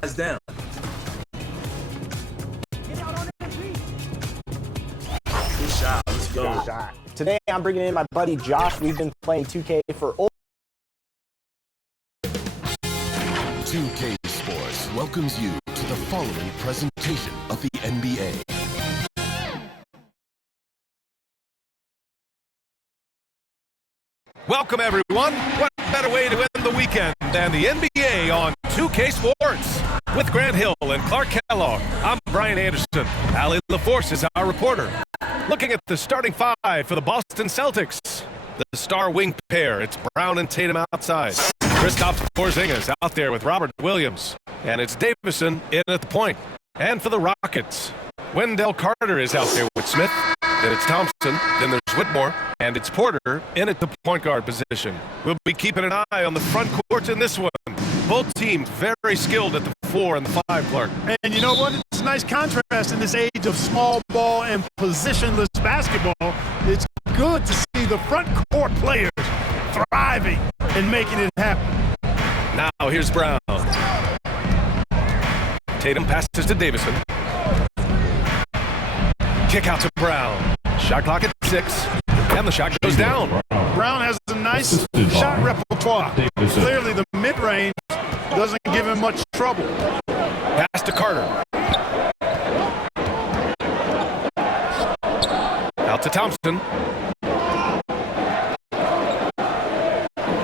down. Good shot. Let's go. Today I'm bringing in my buddy Josh. We've been playing 2K for 2K Sports welcomes you to the following presentation of the NBA. Welcome, everyone. What better way to end the weekend than the NBA on 2K Sports? With Grant Hill and Clark Kellogg, I'm Brian Anderson. Allie LaForce is our reporter. Looking at the starting five for the Boston Celtics. The star wing pair, it's Brown and Tatum outside. Kristaps Porzingis out there with Robert Williams. And it's Davison in at the point. And for the Rockets, Wendell Carter is out there with Smith. Then it's Thompson, then there's Whitmore, and it's Porter in at the point guard position. We'll be keeping an eye on the front court in this one. Both teams very skilled at the 4 and the 5, Clark. And you know what? It's a nice contrast in this age of small ball and positionless basketball. It's good to see the front court players thriving and making it happen. Now here's Brown. Tatum passes to Davison. Kick out to Brown. Shot clock at 6, and the shot goes down. Brown has a nice shot repertoire. Clearly the mid-range doesn't give him much trouble. Pass to Carter. Out to Thompson.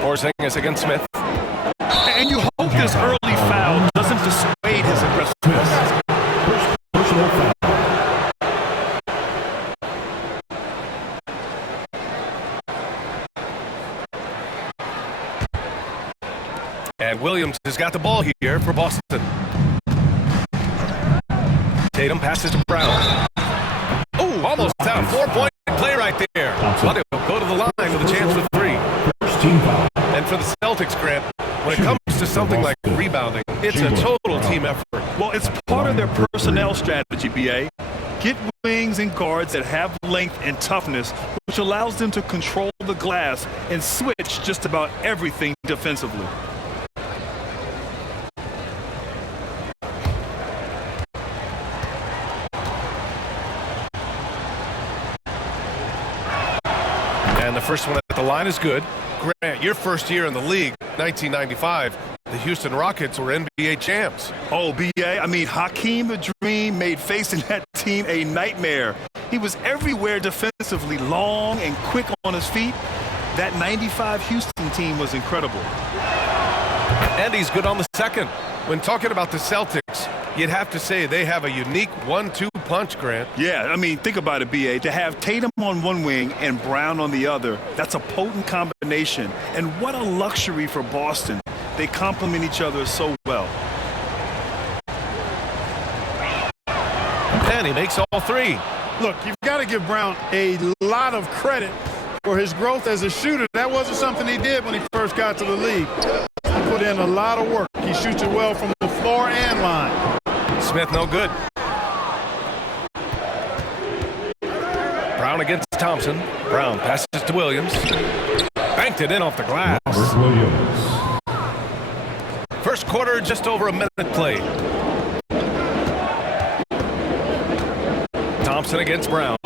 Porzingis against Smith. And you hope this early foul doesn't dissuade his aggressiveness. Personal foul. And Williams has got the ball here for Boston. Tatum passes to Brown. Oh, almost out. 4-point play right there. But he'll go to the line with a chance for 3. First team foul. And for the Celtics, Grant, when it comes to something like rebounding, it's a total team effort. Well, it's part of their personnel strategy, BA. Get wings and guards that have length and toughness, which allows them to control the glass and switch just about everything defensively. And the first one at the line is good. Grant, your first year in the league, 1995, the Houston Rockets were NBA champs. Oh, BA, I mean, Hakeem the Dream made facing that team a nightmare. He was everywhere defensively, long and quick on his feet. That 95 Houston team was incredible. And he's good on the second. When talking about the Celtics, you'd have to say they have a unique 1-2 punch, Grant. Yeah, I mean, think about it, BA. To have Tatum on one wing and Brown on the other, that's a potent combination. And what a luxury for Boston. They complement each other so well. And he makes all 3. Look, you've got to give Brown a lot of credit for his growth as a shooter. That wasn't something he did when he first got to the league. He put in a lot of work. He shoots it well from the floor and line. Smith no good. Brown against Thompson. Brown passes to Williams. Banked it in off the glass. Robert Williams. First quarter, just over a minute played. Thompson against Brown.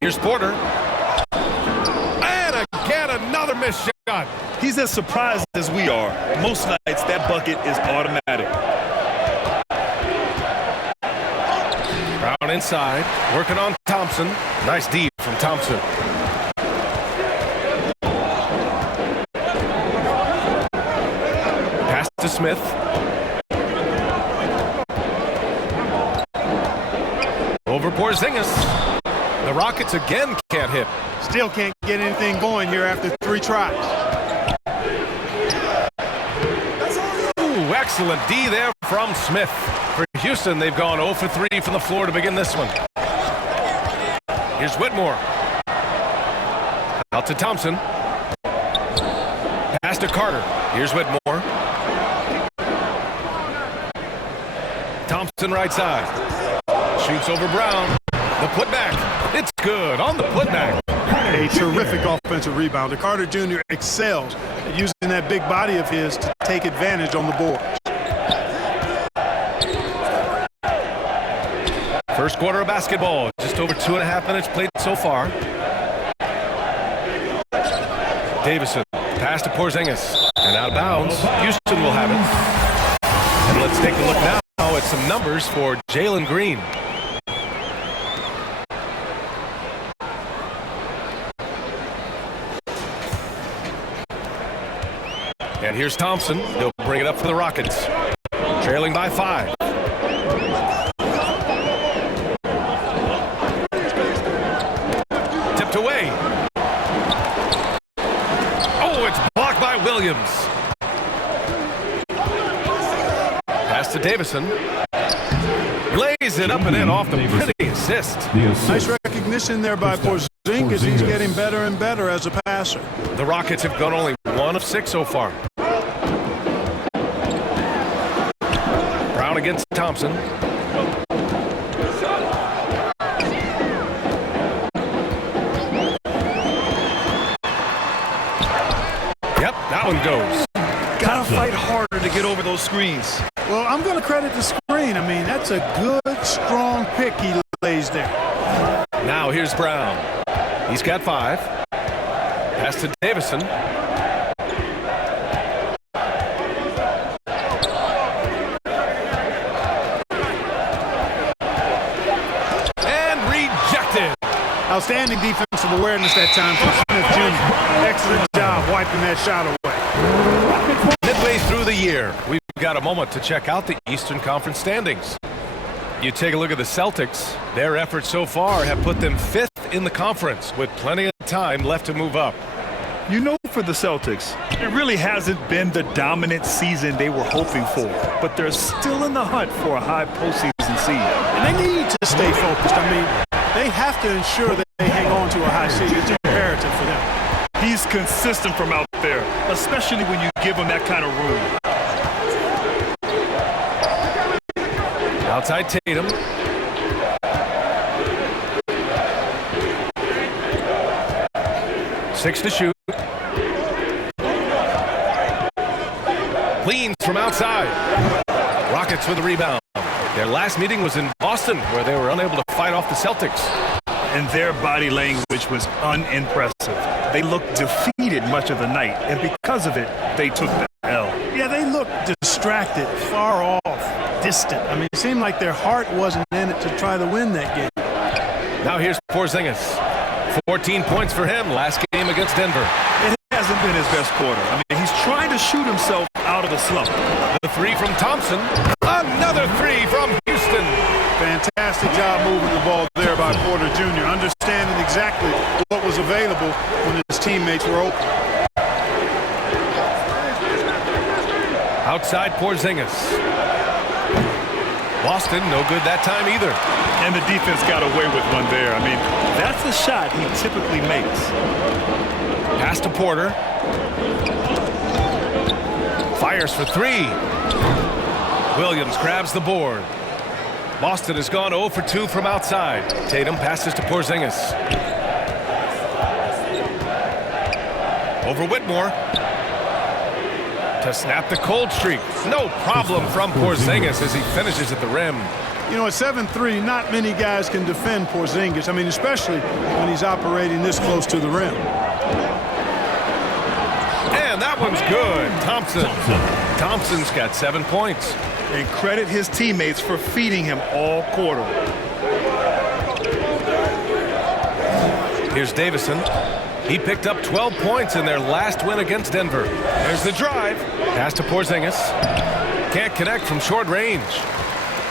Here's Porter. And again, another missed shot. He's as surprised as we are. Most nights, that bucket is automatic. Brown inside, working on Thompson. Nice D from Thompson. Pass to Smith. Over Porzingis. The Rockets again can't hit. Still can't get anything going here after 3 tries. Ooh, excellent D there from Smith. For Houston, they've gone 0 for 3 from the floor to begin this one. Here's Whitmore. Out to Thompson. Pass to Carter. Here's Whitmore. Thompson right side. Shoots over Brown. The putback. It's good on the putback. A terrific offensive rebounder. Carter Jr. excels using that big body of his to take advantage on the board. First quarter of basketball, just over 2.5 minutes played so far. Davison, pass to Porzingis, and out of bounds. Houston will have it. And let's take a look now at some numbers for Jalen Green. And here's Thompson. He'll bring it up for the Rockets. Trailing by 5. Tipped away. Oh, it's blocked by Williams. Pass to Davison. Lays it up and in off the pretty assist. Nice recognition there by Porzingis. He's getting better and better as a passer. The Rockets have gone only 1 of 6 so far. Brown against Thompson. Yep, that one goes. Gotta fight harder to get over those screens. Well, I'm going to credit the screen. I mean, that's a good, strong pick he lays there. Now here's Brown. He's got 5. Pass to Davison. And rejected. Outstanding defensive awareness that time from Smith Jr. Excellent job wiping that shot away. Midway through the year, we've got a moment to check out the Eastern Conference standings. You take a look at the Celtics. Their efforts so far have put them 5th in the conference with plenty of time left to move up. You know, for the Celtics, it really hasn't been the dominant season they were hoping for, but they're still in the hunt for a high postseason seed. And they need to stay focused. I mean, they have to ensure that they hang on to a high seed. It's imperative for them. He's consistent from out there, especially when you give him that kind of room. Outside Tatum. Six to shoot. Leans from outside. Rockets with the rebound. Their last meeting was in Boston, where they were unable to fight off the Celtics. And their body language was unimpressive. They looked defeated much of the night, and because of it, they took the L. Yeah, they looked distracted, far off, distant. I mean, it seemed like their heart wasn't in it to try to win that game. Now here's Porzingis. 14 points for him last game against Denver. It hasn't been his best quarter. I mean, he's trying to shoot himself out of the slump. The 3 from Thompson. Another 3 from Houston. Fantastic job moving the ball there by Porter Jr., understanding exactly what was available when his teammates were open. Outside Porzingis. Boston, no good that time either. And the defense got away with one there. I mean, that's the shot he typically makes. Pass to Porter. Fires for 3. Williams grabs the board. Boston has gone 0 for 2 from outside. Tatum passes to Porzingis. Over Whitmore. To snap the cold streak. No problem from Porzingis as he finishes at the rim. You know, at 7'3", not many guys can defend Porzingis. I mean, especially when he's operating this close to the rim. And that one's good. Thompson's got 7 points. And credit his teammates for feeding him all quarter. Here's Davison. He picked up 12 points in their last win against Denver. There's the drive. Pass to Porzingis. Can't connect from short range.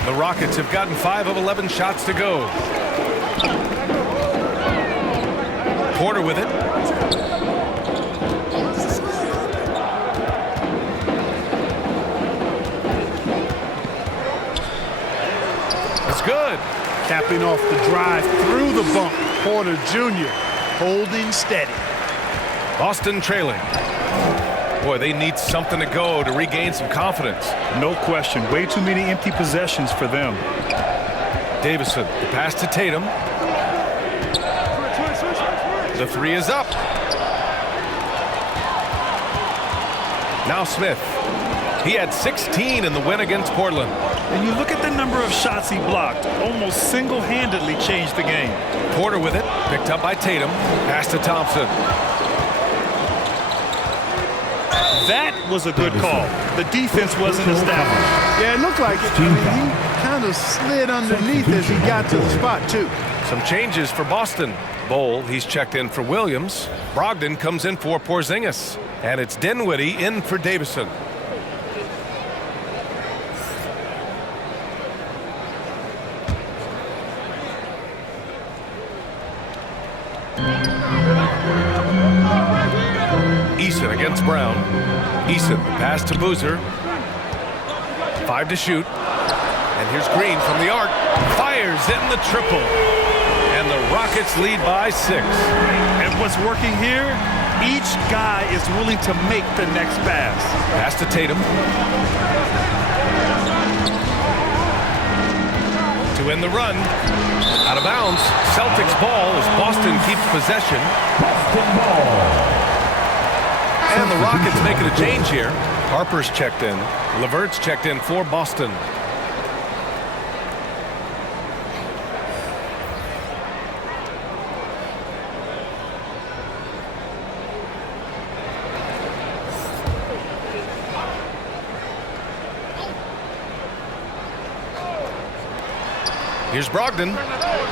The Rockets have gotten 5 of 11 shots to go. Porter with it. That's good. Capping off the drive through the bump. Porter Jr. holding steady. Boston trailing. Boy, they need something to go to regain some confidence. No question. Way too many empty possessions for them. Davison, the pass to Tatum. The 3 is up. Now Smith. He had 16 in the win against Portland. And you look at the number of shots he blocked, almost single-handedly changed the game. Porter with it, picked up by Tatum. Pass to Thompson. That was a good call. The defense wasn't established. Yeah, it looked like it. I mean, he kind of slid underneath as he got to the spot, too. Some changes for Boston. Bowl, he's checked in for Williams. Brogdon comes in for Porzingis. And it's Dinwiddie in for Davison. Eason against Brown. Eason, pass to Boozer. 5 to shoot. And here's Green from the arc. Fires in the triple. And the Rockets lead by 6. And what's working here? Each guy is willing to make the next pass. Pass to Tatum. To end the run. Out of bounds. Celtics ball as Boston keeps possession. Boston ball. And the Rockets making a change here. Harper's checked in. LeVert's checked in for Boston. Here's Brogdon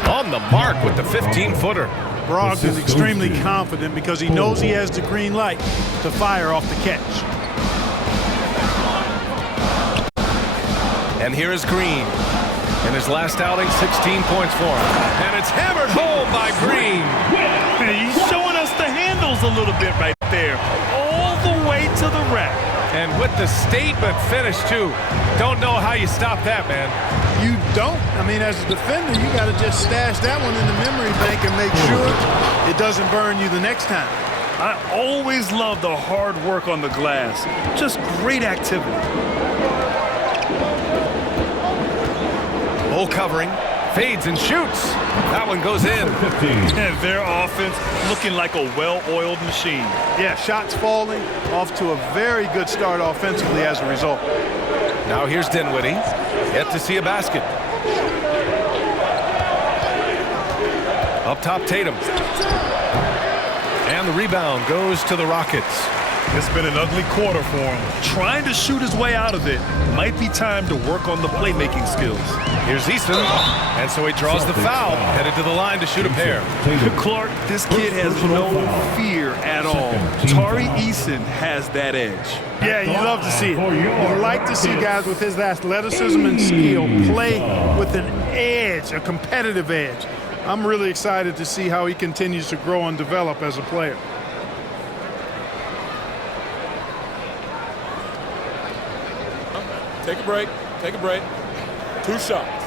on the mark with the 15-footer. Brogdon extremely confident because he knows he has the green light to fire off the catch. And here is Green. In his last outing, 16 points for him. And it's hammered home by Green. He's showing us the handles a little bit right there. All the way to the rack. And with the statement finish, too. Don't know how you stop that, man. You don't. I mean, as a defender, you got to just stash that one in the memory bank and make sure it doesn't burn you the next time. I always love the hard work on the glass. Just great activity. Bull covering, fades and shoots. That one goes in. And their offense looking like a well-oiled machine. Yeah, shots falling, off to a very good start offensively as a result. Now here's Dinwiddie. Yet to see a basket. Up top, Tatum. And the rebound goes to the Rockets. It's been an ugly quarter for him. Trying to shoot his way out of it. Might be time to work on the playmaking skills. Here's Eason. And so he draws the foul. Headed to the line to shoot a pair. Clark, this kid has no fear at all. Tari Eason has that edge. Yeah, you love to see it. You like to see guys with his athleticism and skill play with an edge, a competitive edge. I'm really excited to see how he continues to grow and develop as a player. Take a break. Take a break. 2 shots.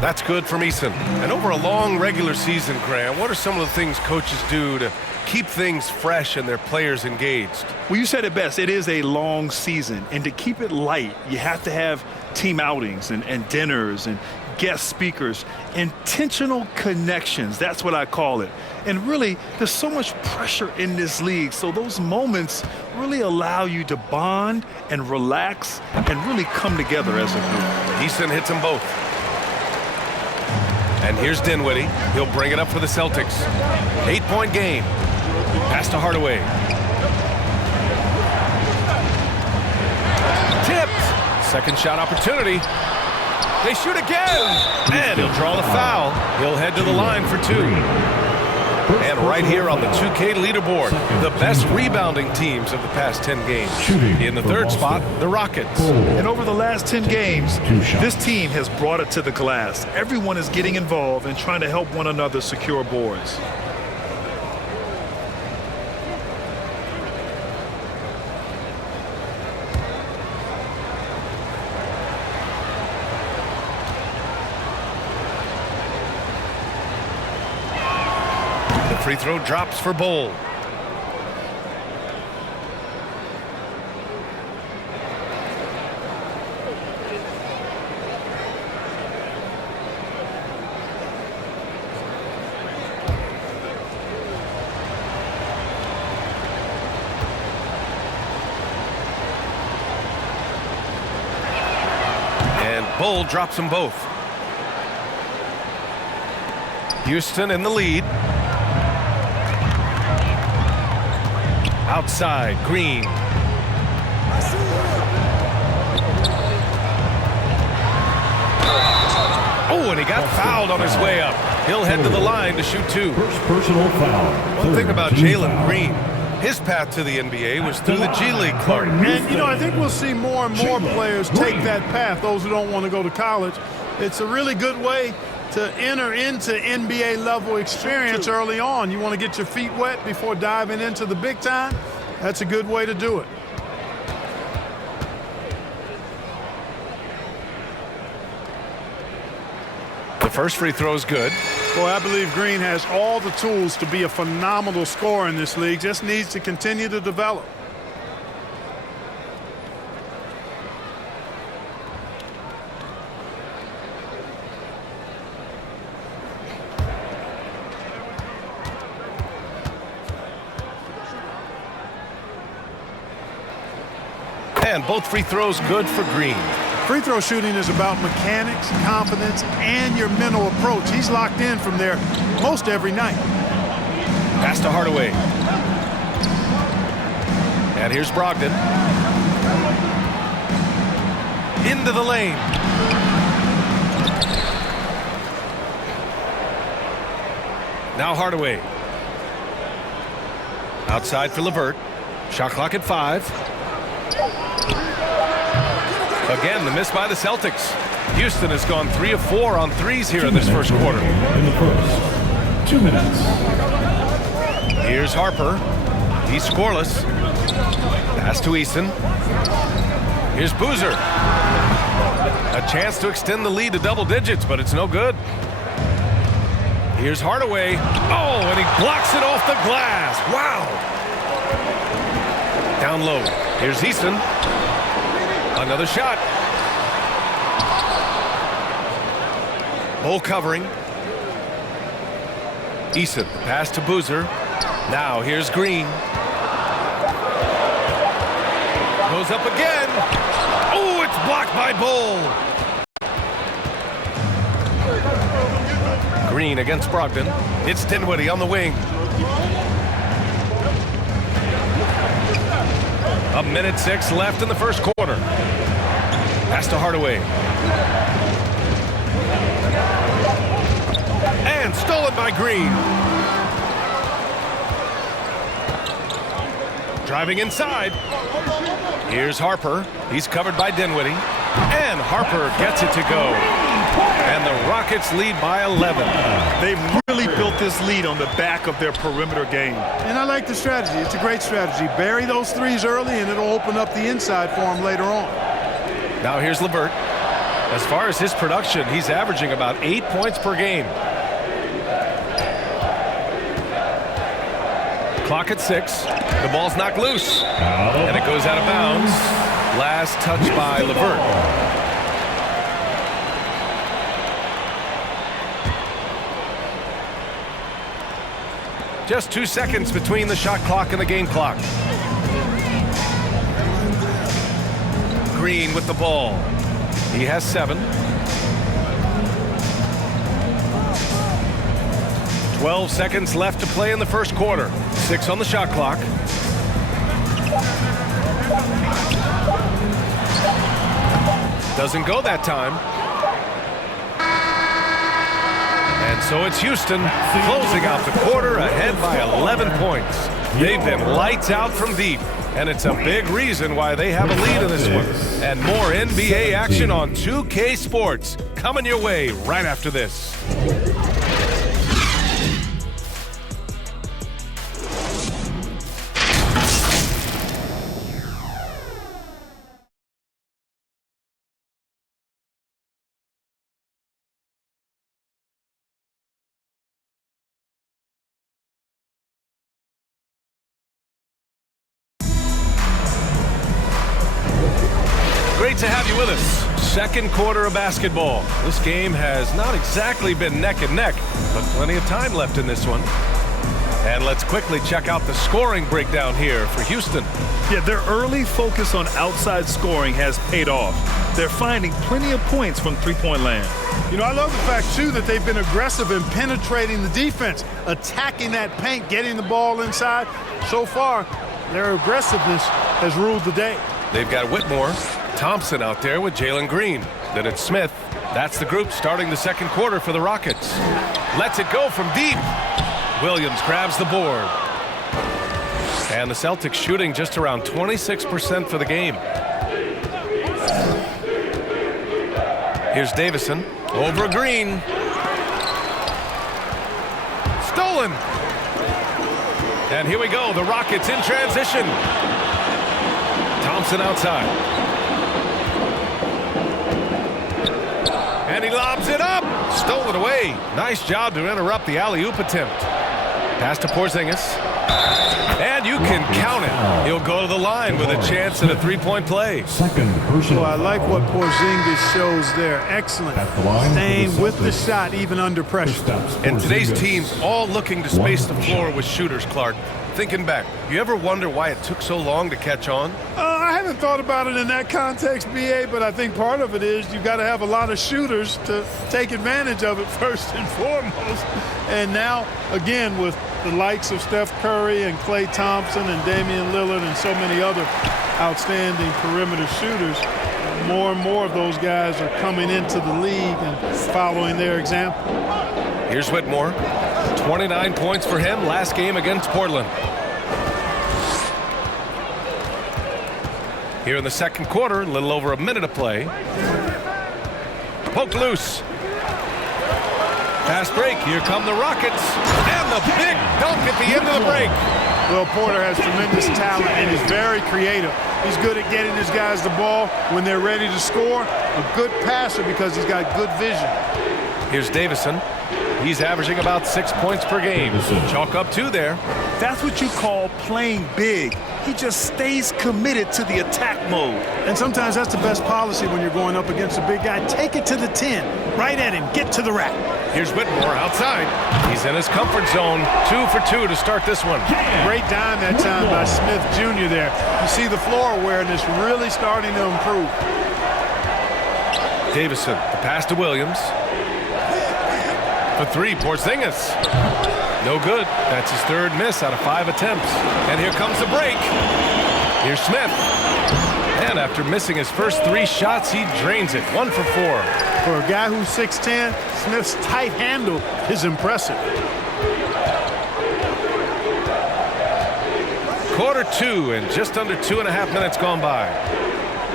That's good from Eason. And over a long regular season, Graham, what are some of the things coaches do to keep things fresh and their players engaged? Well, you said it best. It is a long season. And to keep it light, you have to have team outings and dinners and guest speakers, intentional connections. That's what I call it. And really, there's so much pressure in this league. So those moments really allow you to bond and relax and really come together as a group. Eason hits them both. And here's Dinwiddie. He'll bring it up for the Celtics. 8-point game. Pass to Hardaway. Tipped. Second shot opportunity. They shoot again. And he'll draw the foul. He'll head to the line for 2. And right here on the 2K leaderboard, the best rebounding teams of the past 10 games. In the third spot, the Rockets. And over the last 10 games, this team has brought it to the glass. Everyone is getting involved and trying to help one another secure boards. Free throw drops for Bowl. Bull drops them both. Houston in the lead. Outside, Green. Oh, and he got fouled on his way up. He'll head to the line to shoot two. First personal foul. One thing about Jalen Green, his path to the NBA was through the G League, Clark. And, you know, I think we'll see more and more players take that path, those who don't want to go to college. It's a really good way to enter into NBA level experience early on. You want to get your feet wet before diving into the big time. That's a good way to do it. The first free throw is good. Boy, I believe Green has all the tools to be a phenomenal scorer in this league. Just needs to continue to develop. And both free throws good for Green. Free throw shooting is about mechanics, confidence, and your mental approach. He's locked in from there most every night. Pass to Hardaway. And here's Brogdon. Into the lane. Now Hardaway. Outside for LeVert. Shot clock at 5. Again, the miss by the Celtics. Houston has gone 3 of 4 on threes here in this first quarter. In the first 2 minutes. Here's Harper. He's scoreless. Pass to Easton. Here's Boozer. A chance to extend the lead to double digits, but it's no good. Here's Hardaway. Oh, and he blocks it off the glass. Wow. Down low. Here's Easton. Another shot. Bull covering. Easton, pass to Boozer. Now here's Green. Goes up again. Oh, it's blocked by Bull. Green against Brogdon. It's Dinwiddie on the wing. A minute 6 left in the first quarter. Pass to Hardaway. And stolen by Green. Driving inside. Here's Harper. He's covered by Dinwiddie. And Harper gets it to go. And the Rockets lead by 11. They've really built this lead on the back of their perimeter game. And I like the strategy. It's a great strategy. Bury those threes early, and it'll open up the inside for him later on. Now here's LeVert. As far as his production, he's averaging about 8 points per game. Clock at 6. The ball's knocked loose. And it goes out of bounds. Last touch by LeVert. Just 2 seconds between the shot clock and the game clock. Green with the ball. He has 7. 12 seconds left to play in the first quarter. 6 on the shot clock. Doesn't go that time. And so it's Houston closing out the quarter ahead by 11 points. They've been lights out from deep, and it's a big reason why they have a lead in this one. And more NBA action on 2K Sports coming your way right after this. Great to have you with us. Second quarter of basketball. This game has not exactly been neck and neck, but plenty of time left in this one. And let's quickly check out the scoring breakdown here for Houston. Yeah, their early focus on outside scoring has paid off. They're finding plenty of points from three-point land. You know, I love the fact, too, that they've been aggressive in penetrating the defense, attacking that paint, getting the ball inside. So far, their aggressiveness has ruled the day. They've got Whitmore, Thompson out there with Jalen Green. Then it's Smith. That's the group starting the second quarter for the Rockets. Lets it go from deep. Williams grabs the board. And the Celtics shooting just around 26% for the game. Here's Davison over Green. Stolen. And here we go. The Rockets in transition. Thompson outside. And he lobs it up. Stolen away. Nice job to interrupt the alley-oop attempt. Pass to Porzingis. And you can count it. He'll go to the line with a chance at a three-point play. Second personal. Well, I like what Porzingis shows there. Excellent. Staying with the shot even under pressure. And today's team's all looking to space the floor with shooters, Clark. Thinking back, you ever wonder why it took so long to catch on? I haven't thought about it in that context, B.A., but I think part of it is you got to have a lot of shooters to take advantage of it first and foremost. And now, again, with the likes of Steph Curry and Klay Thompson and Damian Lillard and so many other outstanding perimeter shooters, more and more of those guys are coming into the league and following their example. Here's Whitmore. 29 points for him last game against Portland. Here in the second quarter, a little over a minute of play. Poked loose. Fast break. Here come the Rockets. And the big dunk at the end of the break. Well, Porter has tremendous talent and is very creative. He's good at getting his guys the ball when they're ready to score. A good passer because he's got good vision. Here's Davison. He's averaging about 6 points per game. Chalk up 2 there. That's what you call playing big. He just stays committed to the attack mode. And sometimes that's the best policy when you're going up against a big guy. Take it to the 10. Right at him. Get to the rack. Here's Whitmore outside. He's in his comfort zone. 2 for 2 to start this one. Great dime that time by Smith Jr. there. You see the floor awareness really starting to improve. Davison, the pass to Williams. For 3, Porzingis. No good. That's his 3rd miss out of 5 attempts. And here comes the break. Here's Smith. And after missing his first 3 shots, he drains it. 1 for 4. For a guy who's 6'10", Smith's tight handle is impressive. Quarter 2 and just under 2.5 minutes gone by.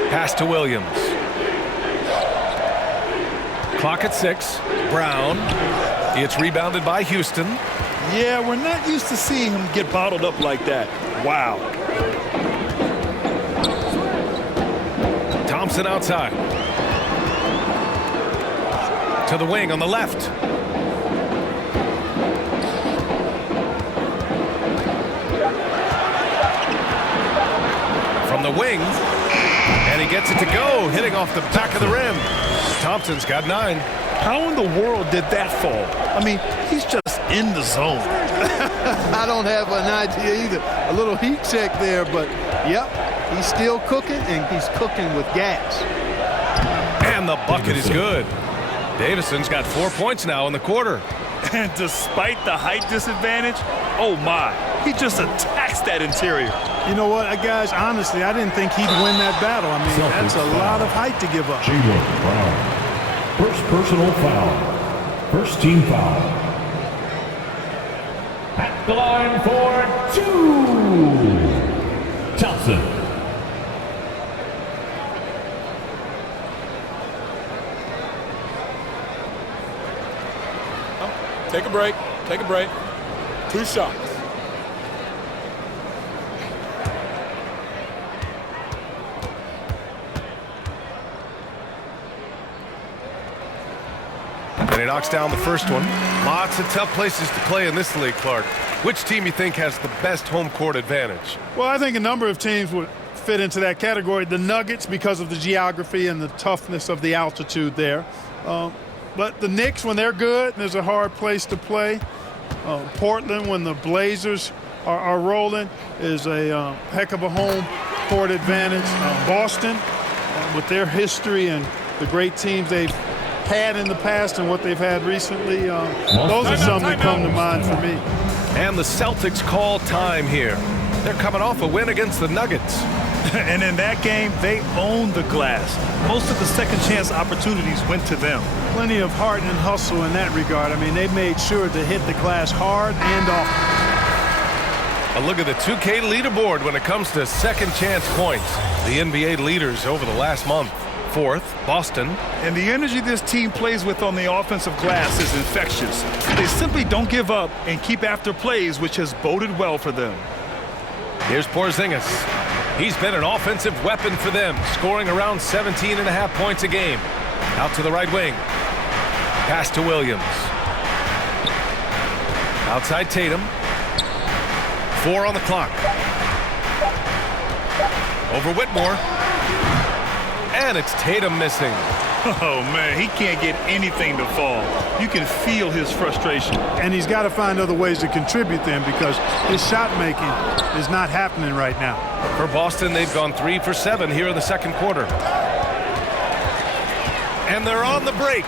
Pass to Williams. Clock at 6. Brown. It's rebounded by Houston. Yeah, we're not used to seeing him get bottled up like that. Wow. Thompson outside. To the wing on the left. From the wing. And he gets it to go, hitting off the back of the rim. Thompson's got 9. How in the world did that fall? I mean, he's just in the zone. I don't have an idea either. A little heat check there, but yep, he's still cooking, and he's cooking with gas. And the bucket is good. Davison's got 4 points now in the quarter. And despite the height disadvantage, oh my, he just attacks that interior. You know what, guys, honestly, I didn't think he'd win that battle. I mean, that's a lot of height to give up. Jalen Brown. First personal foul. First team foul. At the line for 2. Thompson. Take a break. Take a break. 2 shots. And he knocks down the first one. Lots of tough places to play in this league, Clark. Which team you think has the best home court advantage? Well, I think a number of teams would fit into that category. The Nuggets, because of the geography and the toughness of the altitude there. But the Knicks, when they're good, there's a hard place to play. Portland, when the Blazers are rolling, is a heck of a home court advantage. Boston, with their history and the great teams they've had in the past and what they've had recently, those are some that come to mind for me. And the Celtics call time here. They're coming off a win against the Nuggets. And in that game, they owned the glass. Most of the second chance opportunities went to them. Plenty of heart and hustle in that regard. I mean, they made sure to hit the glass hard and often. A look at the 2K leaderboard when it comes to second chance points. The NBA leaders over the last month. Fourth, Boston. And the energy this team plays with on the offensive glass is infectious. They simply don't give up and keep after plays, which has boded well for them. Here's Porzingis. He's been an offensive weapon for them, scoring around 17.5 points a game. Out to the right wing. Pass to Williams. Outside Tatum. 4 on the clock. Over Whitmore. And it's Tatum missing. Oh, man, he can't get anything to fall. You can feel his frustration. And he's got to find other ways to contribute them because his shot making is not happening right now. For Boston, they've gone 3 for 7 here in the second quarter. And they're on the break.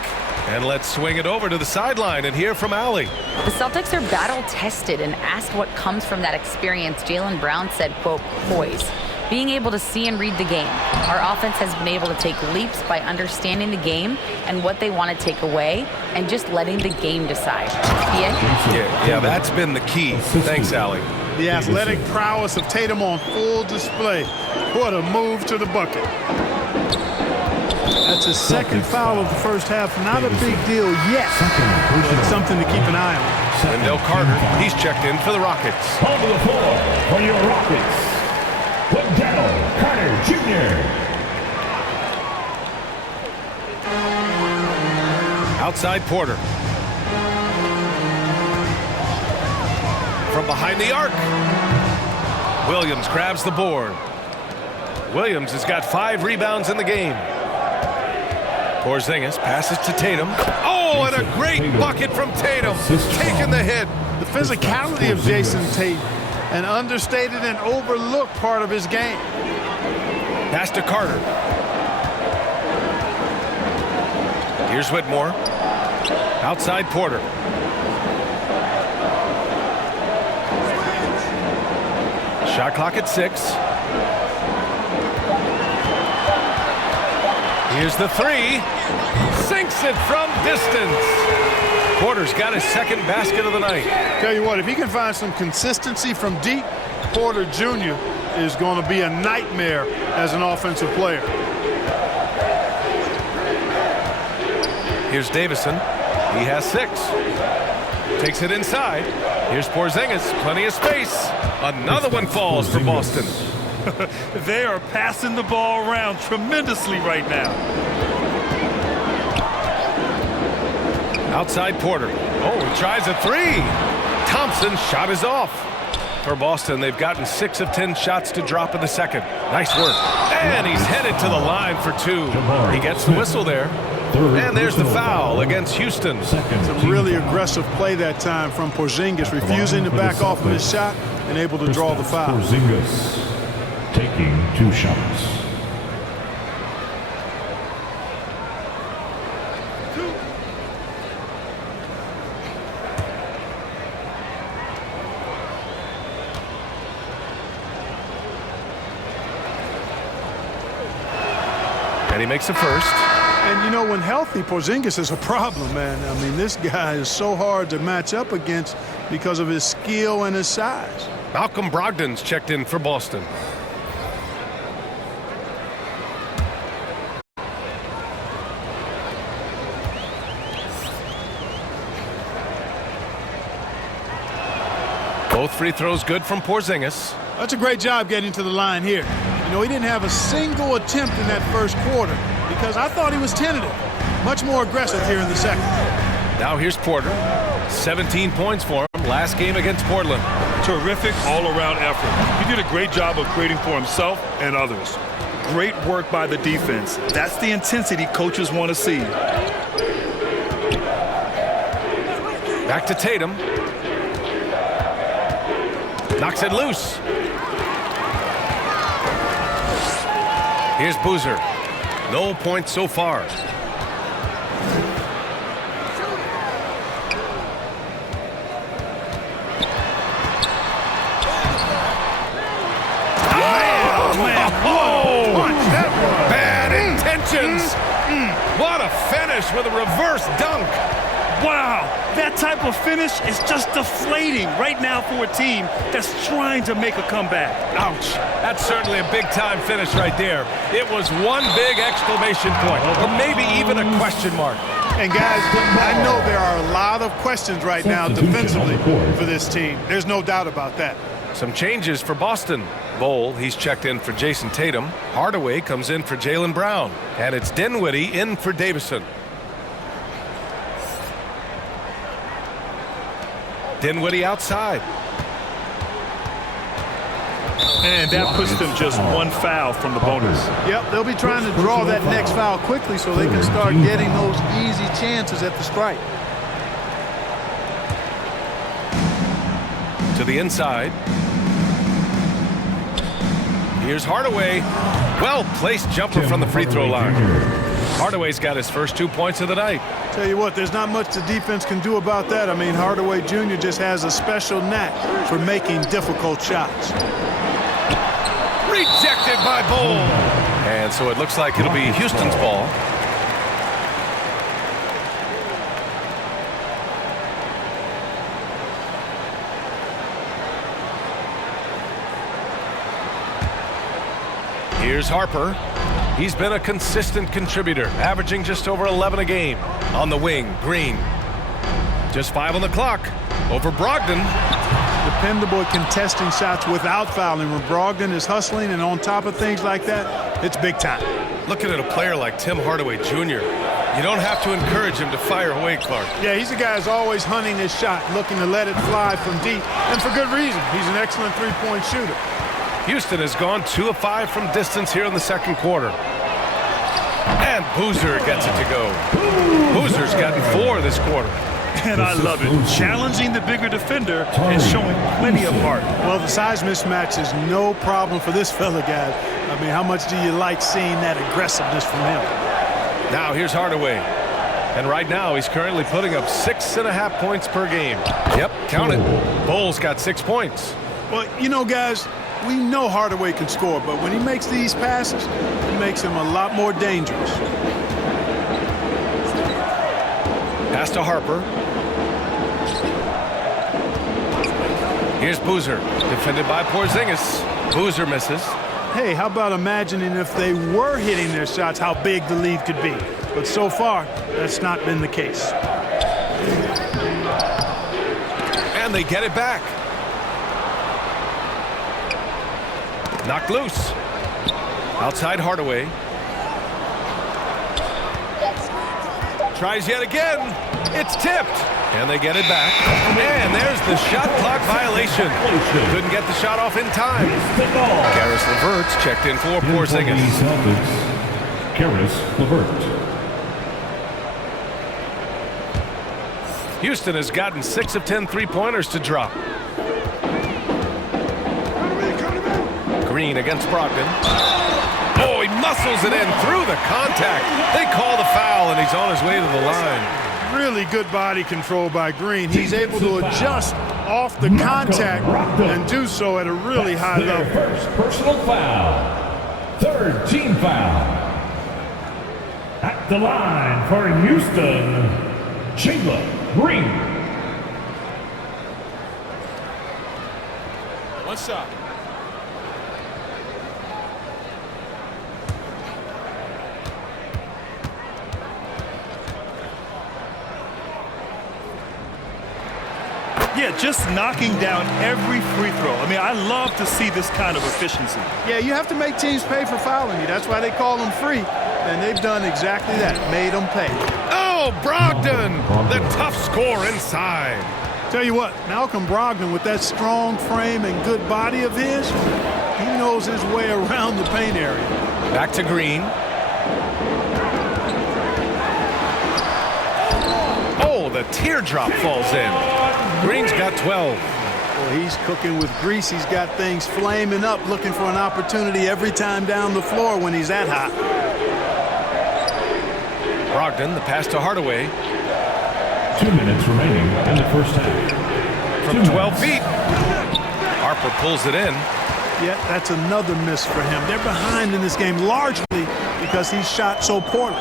And let's swing it over to the sideline and hear from Allie. The Celtics are battle-tested, and asked what comes from that experience, Jaylen Brown said, quote, poise. Being able to see and read the game. Our offense has been able to take leaps by understanding the game and what they want to take away and just letting the game decide. Yeah, that's been the key. Thanks, Allie. The athletic prowess of Tatum on full display. What a move to the bucket. That's his second foul of the first half. Not a big deal yet, but something to keep an eye on. Wendell Carter, he's checked in for the Rockets. Onto the floor for your Rockets, Wendell Carter Jr. Outside Porter. From behind the arc. Williams grabs the board. Williams has got 5 rebounds in the game. Porzingis passes to Tatum. Oh, and a great bucket from Tatum. Taking the hit. The physicality of Jason Tate, an understated and overlooked part of his game. Pass to Carter. Here's Whitmore. Outside Porter. Shot clock at 6. Here's the 3. Sinks it from distance. Porter's got his second basket of the night. Tell you what, if he can find some consistency from deep, Porter Jr. is going to be a nightmare as an offensive player. Here's Davison. He has 6. Takes it inside. Here's Porzingis. Plenty of space. Another one falls for Boston. They are passing the ball around tremendously right now. Outside Porter. Oh, he tries a 3. Thompson's shot is off. For Boston, they've gotten 6 of 10 shots to drop in the second. Nice work. And he's headed to the line for 2. He gets the whistle there. And there's the foul against Houston. Some really aggressive play that time from Porzingis, refusing to back off of his shot and able to draw the foul. Porzingis taking 2 shots. And he makes the first. And, you know, when healthy, Porzingis is a problem, man. I mean, this guy is so hard to match up against because of his skill and his size. Malcolm Brogdon's checked in for Boston. Both free throws good from Porzingis. That's a great job getting to the line here. You know, he didn't have a single attempt in that first quarter because I thought he was tentative. Much more aggressive here in the second. Now here's Porter. 17 points for him last game against Portland. Terrific all-around effort. He did a great job of creating for himself and others. Great work by the defense. That's the intensity coaches want to see. Back to Tatum. Knocks it loose. Here's Boozer. No points so far. Bad intentions. What a finish with a reverse dunk. Wow, that type of finish is just deflating right now for a team that's trying to make a comeback. Ouch. That's certainly a big-time finish right there. It was one big exclamation point, or maybe even a question mark. And guys, I know there are a lot of questions right now defensively for this team. There's no doubt about that. Some changes for Boston. Bowl, he's checked in for Jason Tatum. Hardaway comes in for Jaylen Brown. And it's Dinwiddie in for Davison. Dinwiddie outside. And that puts them just one foul from the bonus. Yep, they'll be trying to draw that next foul quickly so they can start getting those easy chances at the strike. To the inside. Here's Hardaway. Well-placed jumper from the free throw line. Hardaway's got his first 2 points of the night. Tell you what, there's not much the defense can do about that. I mean, Hardaway Jr. just has a special knack for making difficult shots. Rejected by Bowl. And so it looks like it'll be Houston's ball. Here's Harper. He's been a consistent contributor, averaging just over 11 a game. On the wing, Green. Just 5 on the clock. Over Brogdon. Dependable at contesting shots without fouling. When Brogdon is hustling and on top of things like that, it's big time. Looking at a player like Tim Hardaway Jr., you don't have to encourage him to fire away, Clark. Yeah, he's a guy who's always hunting his shot, looking to let it fly from deep, and for good reason. He's an excellent three-point shooter. Houston has gone 2 of 5 from distance here in the second quarter. And Boozer gets it to go. Boozer's gotten 4 this quarter. And I love it. Challenging the bigger defender and showing plenty of heart. Well, the size mismatch is no problem for this fella, guys. I mean, how much do you like seeing that aggressiveness from him? Now here's Hardaway. And right now he's currently putting up 6.5 points per game. Yep, count it. Bulls got 6 points. Well, you know, guys, we know Hardaway can score, but when he makes these passes, it makes him a lot more dangerous. Pass to Harper. Here's Boozer, defended by Porzingis. Boozer misses. Hey, how about imagining if they were hitting their shots, how big the lead could be? But so far, that's not been the case. And they get it back. Knocked loose. Outside Hardaway. Tries yet again. It's tipped. And they get it back. And there's the shot clock violation. Couldn't get the shot off in time. Karis LeVert's checked in for Porzingis. Celtics, Karis LeVert. Houston has gotten 6 of 10 three-pointers to drop. Green against Brogdon. Oh, he muscles it in through the contact. They call the foul, and he's on his way to the line. Really good body control by Green. He's able to adjust off the contact and do so at a really high level. First personal foul. Third team foul. At the line for Houston, Jalen Green. One shot. Yeah, just knocking down every free throw. I mean, I love to see this kind of efficiency. Yeah, you have to make teams pay for fouling you. That's why they call them free. And they've done exactly that, made them pay. Oh, Brogdon, the tough score inside. Tell you what, Malcolm Brogdon, with that strong frame and good body of his, he knows his way around the paint area. Back to Green. Oh, the teardrop falls in. Green's got 12. Well, he's cooking with grease. He's got things flaming up, looking for an opportunity every time down the floor when he's that hot. Brogdon, the pass to Hardaway. 2 minutes remaining in the first half. From 12 feet. Harper pulls it in. Yeah, that's another miss for him. They're behind in this game largely because he shot so poorly.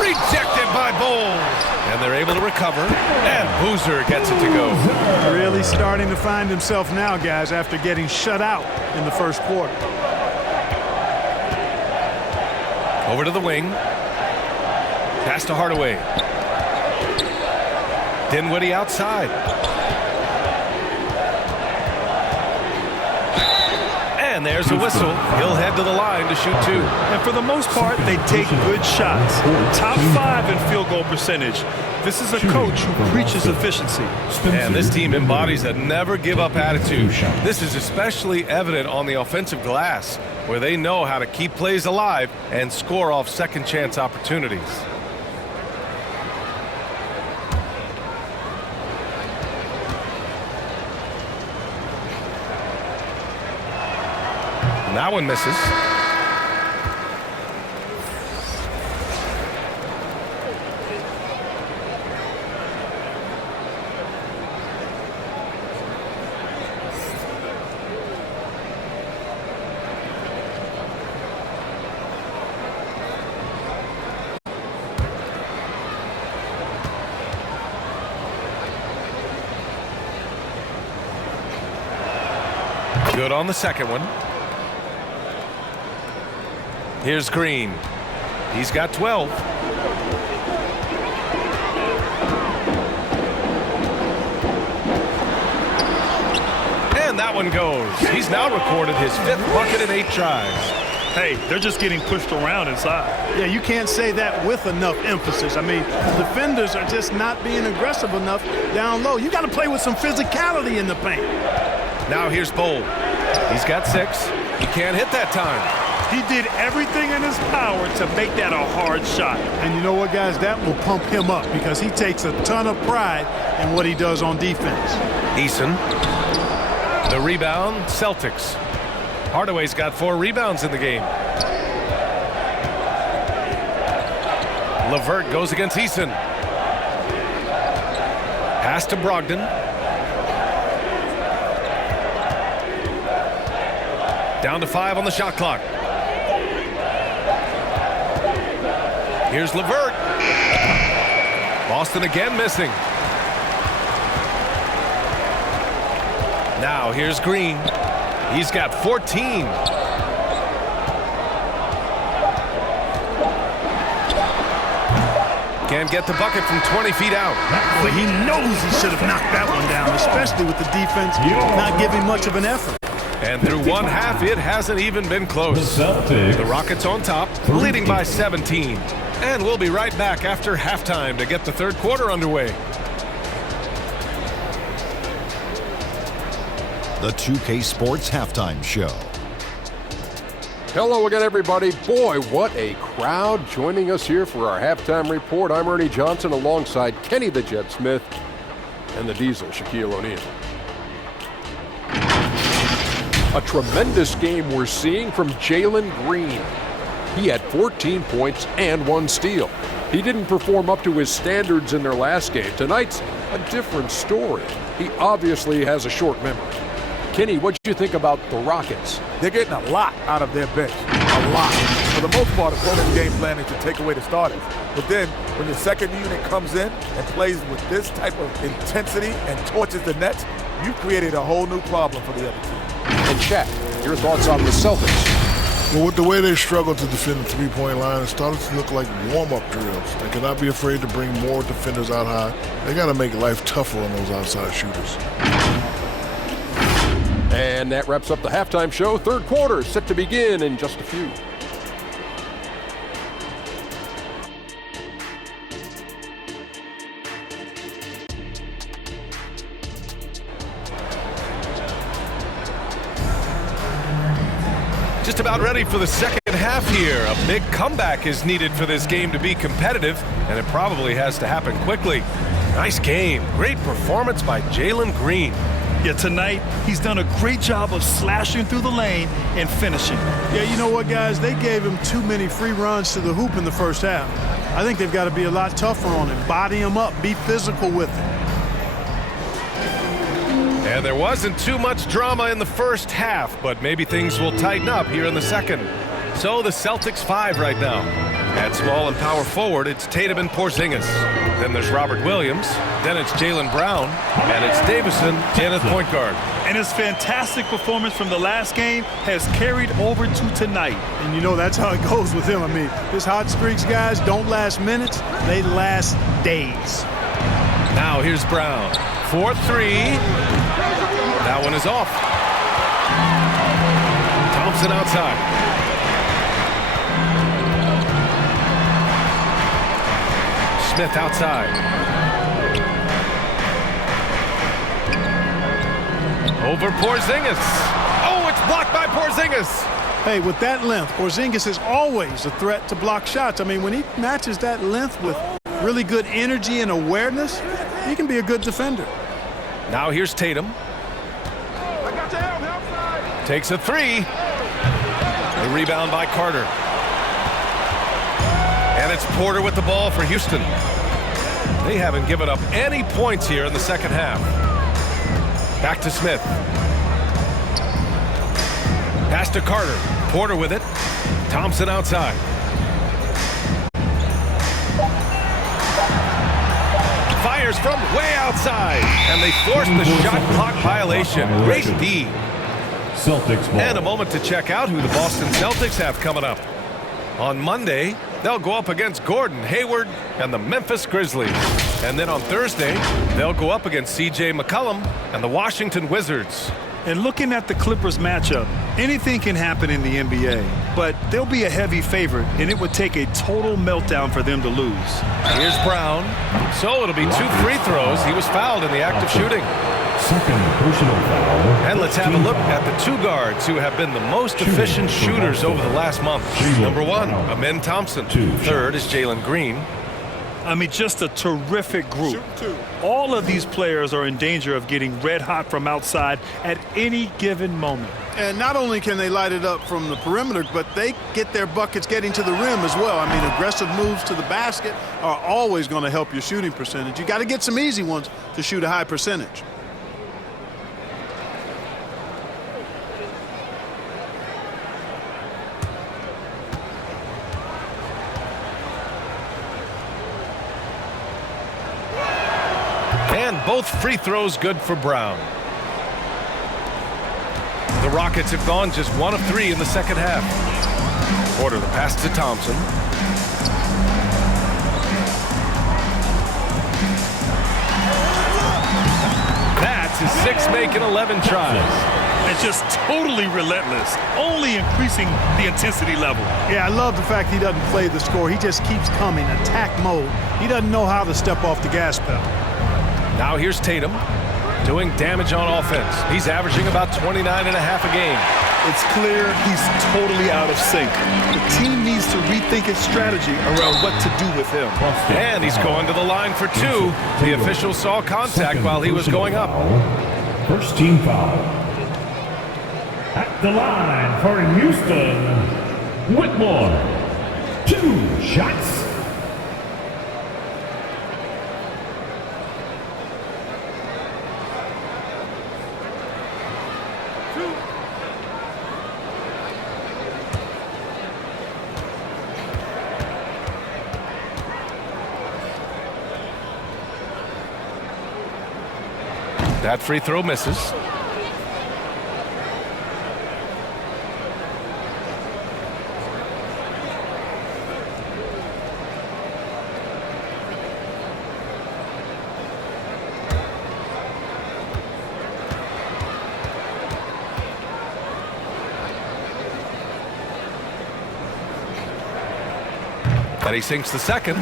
Rejected by Bowles. And they're able to recover. And Boozer gets it to go. Really starting to find himself now, guys, after getting shut out in the first quarter. Over to the wing. Pass to Hardaway. Dinwiddie outside. And there's a whistle. He'll head to the line to shoot 2. And for the most part, they take good shots. Top 5 in field goal percentage. This is a coach who preaches efficiency. And this team embodies a never give up attitude. This is especially evident on the offensive glass, where they know how to keep plays alive and score off second chance opportunities. And that one misses. Good on the second one. Here's Green. He's got 12. And that one goes. He's now recorded his 5th bucket in 8 tries. Hey, they're just getting pushed around inside. Yeah, you can't say that with enough emphasis. I mean, defenders are just not being aggressive enough down low. You got to play with some physicality in the paint. Now here's Bowl. He's got 6. He can't hit that time. He did everything in his power to make that a hard shot. And you know what, guys? That will pump him up because he takes a ton of pride in what he does on defense. Eason. The rebound, Celtics. Hardaway's got 4 rebounds in the game. LeVert goes against Eason. Pass to Brogdon. Down to 5 on the shot clock. Here's LeVert. Boston again missing. Now here's Green. He's got 14. Can't get the bucket from 20 feet out. Well, he knows he should have knocked that one down, especially with the defense not giving much of an effort. And through one half, it hasn't even been close. The Rockets on top, leading by 17. And we'll be right back after halftime to get the third quarter underway. The 2K Sports Halftime Show. Hello again, everybody. Boy, what a crowd joining us here for our halftime report. I'm Ernie Johnson alongside Kenny the Jet Smith and the Diesel, Shaquille O'Neal. A tremendous game we're seeing from Jalen Green. He had 14 points and 1 steal. He didn't perform up to his standards in their last game. Tonight's a different story. He obviously has a short memory. Kenny, what do you think about the Rockets? They're getting a lot out of their bench. A lot. For the most part, opponent's game plan is to take away the starters. But then, when your second unit comes in and plays with this type of intensity and torches the nets, you've created a whole new problem for the other team. And Shaq, your thoughts on the Celtics? Well, with the way they struggle to defend the three-point line, it started to look like warm-up drills. They cannot be afraid to bring more defenders out high. They got to make life tougher on those outside shooters. And that wraps up the halftime show. Third quarter set to begin in just a few. Just about ready for the second half here. A big comeback is needed for this game to be competitive, and it probably has to happen quickly. Nice game. Great performance by Jalen Green. Yeah, tonight he's done a great job of slashing through the lane and finishing. Yeah, you know what, guys? They gave him too many free runs to the hoop in the first half. I think they've got to be a lot tougher on him. Body him up. Be physical with him. And there wasn't too much drama in the first half, but maybe things will tighten up here in the second. So the Celtics 5 right now. At small and power forward, it's Tatum and Porzingis. Then there's Robert Williams. Then it's Jaylen Brown. And it's Davison in at point guard. And his fantastic performance from the last game has carried over to tonight. And you know that's how it goes with him. I mean, his hot streaks, guys, don't last minutes. They last days. Now here's Brown. 4-3. That one is off. Thompson outside. Smith outside. Over Porzingis. Oh, it's blocked by Porzingis. Hey, with that length, Porzingis is always a threat to block shots. I mean, when he matches that length with really good energy and awareness, he can be a good defender. Now here's Tatum. Takes a three. The rebound by Carter. And it's Porter with the ball for Houston. They haven't given up any points here in the second half. Back to Smith. Pass to Carter. Porter with it. Thompson outside. Fires from way outside. And they force the shot clock violation. Great D. Celtics ball. And a moment to check out who the Boston Celtics have coming up. On Monday, they'll go up against Gordon Hayward and the Memphis Grizzlies. And then on Thursday, they'll go up against C.J. McCollum and the Washington Wizards. And looking at the Clippers matchup, anything can happen in the NBA, but they'll be a heavy favorite, and it would take a total meltdown for them to lose. Here's Brown. So it'll be 2 free throws. He was fouled in the act of shooting. Second personal foul. And let's have a look at the 2 guards who have been the most efficient shooters over the last month. Number 1, Amen Thompson. Third is Jalen Green. I mean, just a terrific group. All of these players are in danger of getting red hot from outside at any given moment. And not only can they light it up from the perimeter, but they get their buckets getting to the rim as well. I mean, aggressive moves to the basket are always going to help your shooting percentage. You got to get some easy ones to shoot a high percentage. And both free throws good for Brown. The Rockets have gone just 1 of 3 in the second half. Porter the pass to Thompson. That's his 6th make in 11 tries. And just totally relentless, only increasing the intensity level. Yeah, I love the fact he doesn't play the score. He just keeps coming, attack mode. He doesn't know how to step off the gas pedal. Now here's Tatum doing damage on offense. He's averaging about 29.5 a game. It's clear he's totally out of sync. The team needs to rethink its strategy around what to do with him. And he's going to the line for 2. The official saw contact while he was going up. First team foul. At the line for Houston, Whitmore. 2 shots. That free throw misses. And he sinks the second.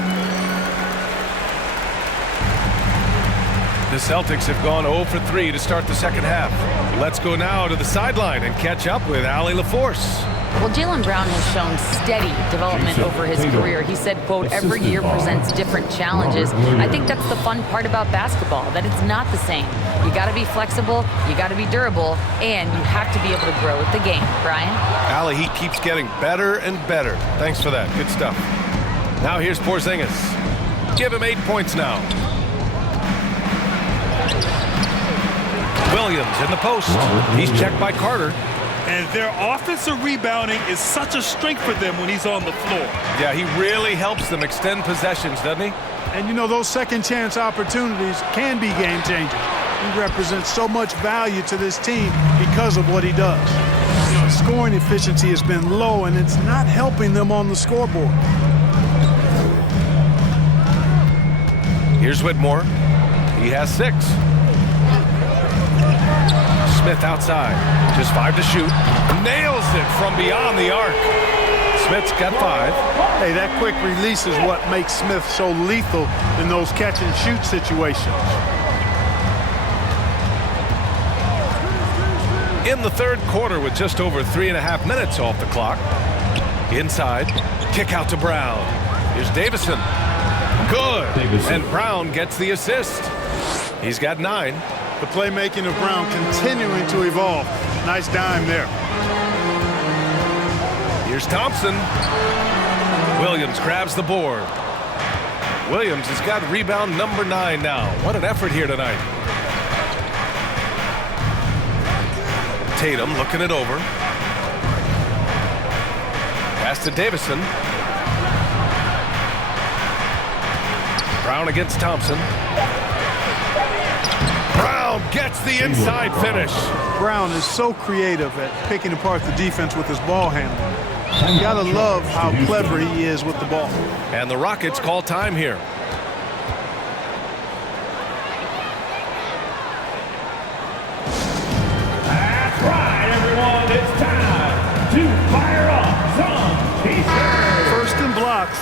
The Celtics have gone 0 for 3 to start the second half. Let's go now to the sideline and catch up with Allie LaForce. Well, Jaylen Brown has shown steady development over his career. He said, quote, every year presents different challenges. I think that's the fun part about basketball, that it's not the same. You got to be flexible, you got to be durable, and you have to be able to grow with the game. Brian? Allie, he keeps getting better and better. Thanks for that. Good stuff. Now here's Porzingis. Give him 8 points now. Williams in the post. He's checked by Carter. And their offensive rebounding is such a strength for them when he's on the floor. Yeah, he really helps them extend possessions, doesn't he? And you know, those second chance opportunities can be game changers. He represents so much value to this team because of what he does. Scoring efficiency has been low, and it's not helping them on the scoreboard. Here's Whitmore. He has 6. Smith outside. Just 5 to shoot. Nails it from beyond the arc. Smith's got 5. Hey, that quick release is what makes Smith so lethal in those catch-and-shoot situations. In the third quarter with just over 3.5 minutes off the clock. Inside. Kick out to Brown. Here's Davison. Good. And Brown gets the assist. He's got 9. The playmaking of Brown continuing to evolve. Nice dime there. Here's Thompson. Williams grabs the board. Williams has got rebound number 9 now. What an effort here tonight. Tatum looking it over. Pass to Davison. Brown against Thompson. Brown gets the inside finish. Brown is so creative at picking apart the defense with his ball handling. You gotta love how clever he is with the ball. And the Rockets call time here. That's right, everyone. It's time to fire up some pieces. First in blocks,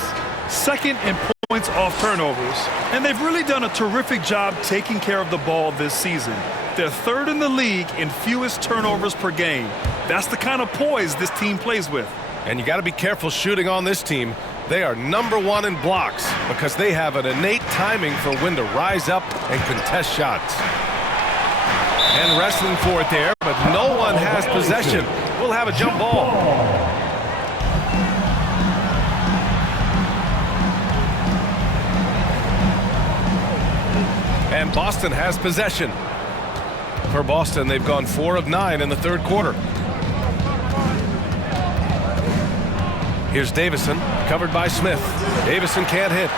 second in points off turnovers, and they've really done a terrific job taking care of the ball this season. They're 3rd in the league in fewest turnovers per game. That's the kind of poise this team plays with. And you got to be careful shooting on this team. They are number 1 in blocks because they have an innate timing for when to rise up and contest shots. And wrestling for it there, but no one has possession. We'll have a jump ball. And Boston has possession. For Boston, they've gone 4 of 9 in the third quarter. Here's Davison, covered by Smith. Davison can't hit.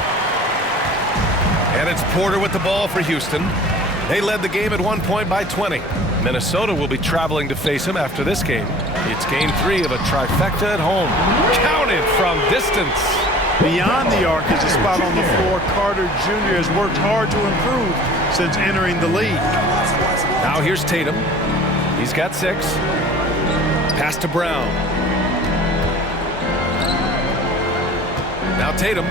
And it's Porter with the ball for Houston. They led the game at one point by 20. Minnesota will be traveling to face him after this game. It's game 3 of a trifecta at home. Counted from distance. Beyond the arc is a spot on the floor Carter Jr. has worked hard to improve since entering the league. Now here's Tatum. He's got 6. Pass to Brown. Now Tatum.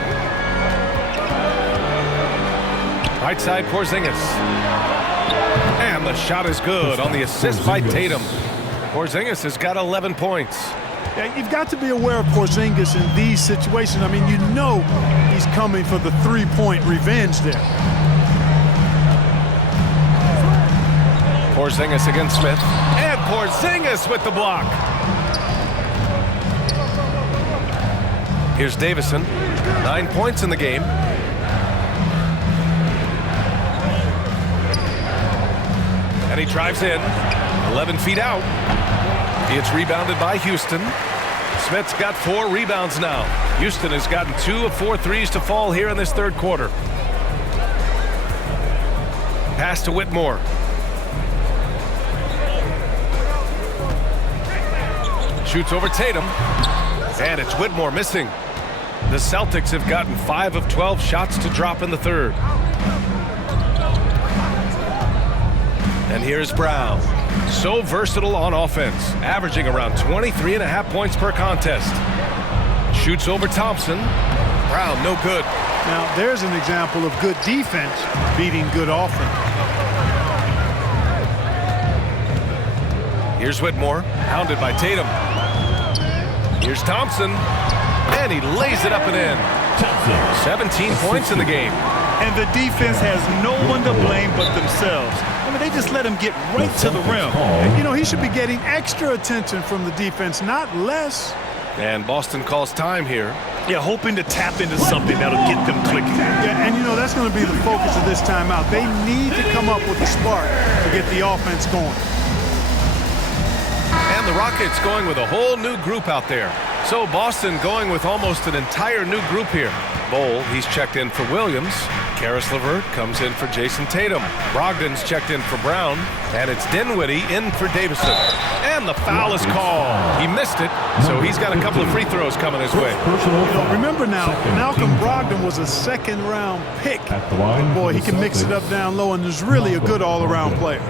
Right side Porzingis. And the shot is good on the assist by Tatum. Porzingis has got 11 points. Yeah, you've got to be aware of Porzingis in these situations. I mean, you know he's coming for the three-point revenge there. Porzingis against Smith. And Porzingis with the block. Here's Davison. 9 points in the game. And he drives in. 11 feet out. It's rebounded by Houston. Smith's got 4 rebounds now. Houston has gotten 2 of 4 threes to fall here in this third quarter. Pass to Whitmore. Shoots over Tatum. And it's Whitmore missing. The Celtics have gotten 5 of 12 shots to drop in the third. And here's Brown. So versatile on offense, averaging around 23.5 points per contest. Shoots over Thompson. Brown, no good. Now, there's an example of good defense beating good offense. Here's Whitmore, hounded by Tatum. Here's Thompson, and he lays it up and in. 17 points in the game. And the defense has no one to blame but themselves. I mean, they just let him get right to the rim. And, you know, he should be getting extra attention from the defense, not less. And Boston calls time here. Yeah, hoping to tap into something that'll get them clicking. Yeah, and, you know, that's going to be the focus of this timeout. They need to come up with a spark to get the offense going. And the Rockets going with a whole new group out there. So Boston going with almost an entire new group here. Bowl, he's checked in for Williams. Karis LeVert comes in for Jason Tatum. Brogdon's checked in for Brown. And it's Dinwiddie in for Davison. And the foul is called. He missed it, so he's got a couple of free throws coming his way. You know, remember now, Malcolm Brogdon was a second-round pick. But boy, he can mix it up down low, and is really a good all-around player.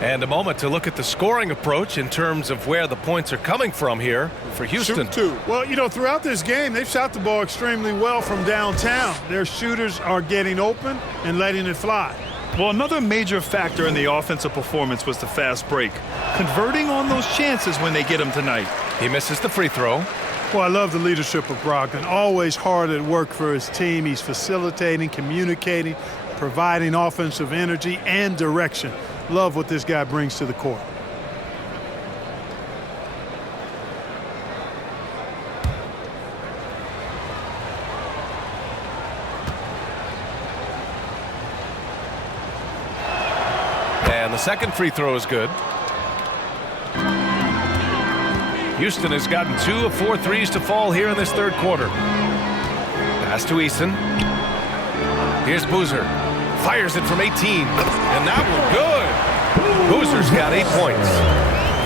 And a moment to look at the scoring approach in terms of where the points are coming from here for Houston. Well, you know, throughout this game, they've shot the ball extremely well from downtown. Their shooters are getting open and letting it fly. Well, another major factor in the offensive performance was the fast break. Converting on those chances when they get them tonight. He misses the free throw. Well, I love the leadership of Brogdon. Always hard at work for his team. He's facilitating, communicating, providing offensive energy and direction. Love what this guy brings to the court. And the second free throw is good. Houston has gotten 2 of 4 threes to fall here in this third quarter. Pass to Eason. Here's Boozer. Fires it from 18. And that one good. Boozer's got 8 points.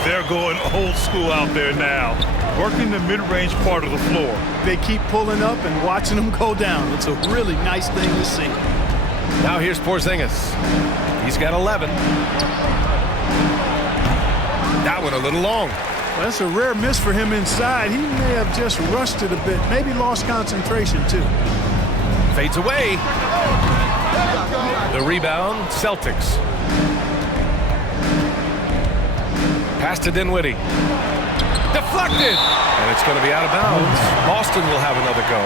They're going old school out there now. Working the mid-range part of the floor. They keep pulling up and watching them go down. It's a really nice thing to see. Now here's Porzingis. He's got 11. That one a little long. Well, that's a rare miss for him inside. He may have just rushed it a bit. Maybe lost concentration, too. Fades away. The rebound, Celtics. Pass to Dinwiddie. Deflected! And it's going to be out of bounds. Boston will have another go.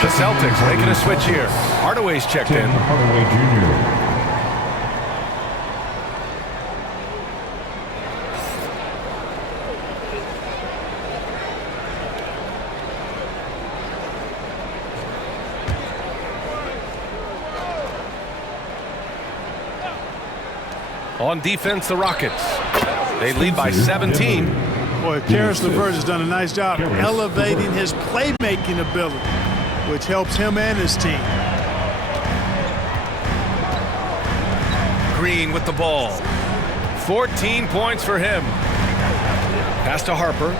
The Celtics making a switch here. Hardaway's checked in. Hardaway Jr. On defense, the Rockets. They lead by 17. Boy, Karis LeVert has done a nice job elevating his playmaking ability, which helps him and his team. Green with the ball. 14 points for him. Pass to Harper.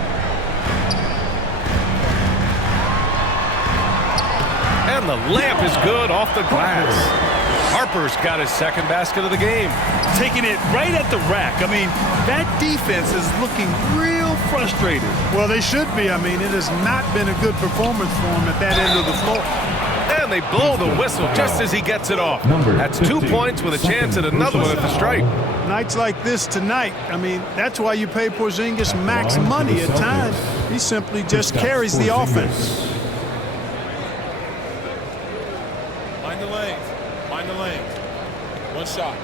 And the layup is good off the glass. Harper's got his second basket of the game. Taking it right at the rack. I mean, that defense is looking real frustrated. Well, they should be. I mean, it has not been a good performance for him at that end of the floor. And they blow the whistle just as he gets it off. That's 2 points with a chance at another one at the stripe. Nights like this tonight, I mean, that's why you pay Porzingis max money at times. He simply just carries the offense. Mind the lanes. Mind the lanes. One shot.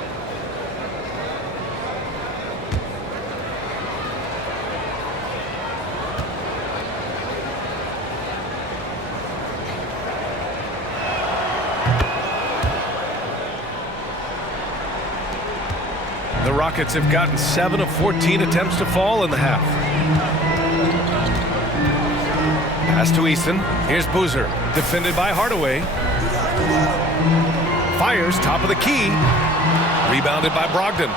The Rockets have gotten 7 of 14 attempts to fall in the half. Pass to Eason. Here's Boozer. Defended by Hardaway. Fires top of the key. Rebounded by Brogdon.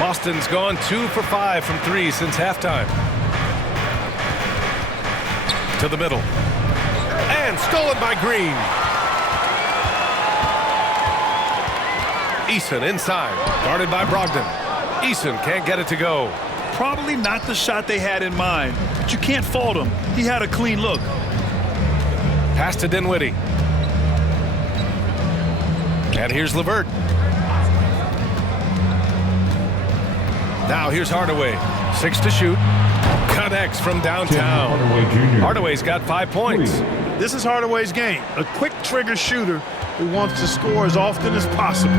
Boston's gone 2 for 5 from 3 since halftime. To the middle. And stolen by Green. Eason inside, guarded by Brogdon. Eason can't get it to go. Probably not the shot they had in mind, but you can't fault him. He had a clean look. Pass to Dinwiddie. And here's LeVert. Now here's Hardaway. 6 to shoot. Connects from downtown. Hardaway's got 5 points. This is Hardaway's game. A quick trigger shooter who wants to score as often as possible.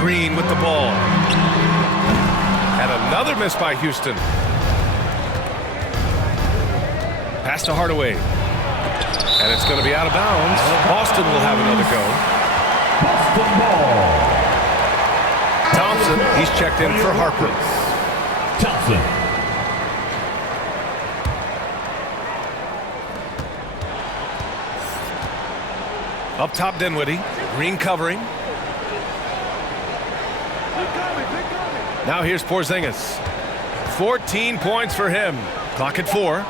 Green with the ball. And another miss by Houston. Pass to Hardaway. And it's going to be out of bounds. Boston will have another go. Boston ball. Thompson, he's checked in for Harper. Thompson. Up top, Dinwiddie. Green covering. Now here's Porzingis. 14 points for him. Clock at 4.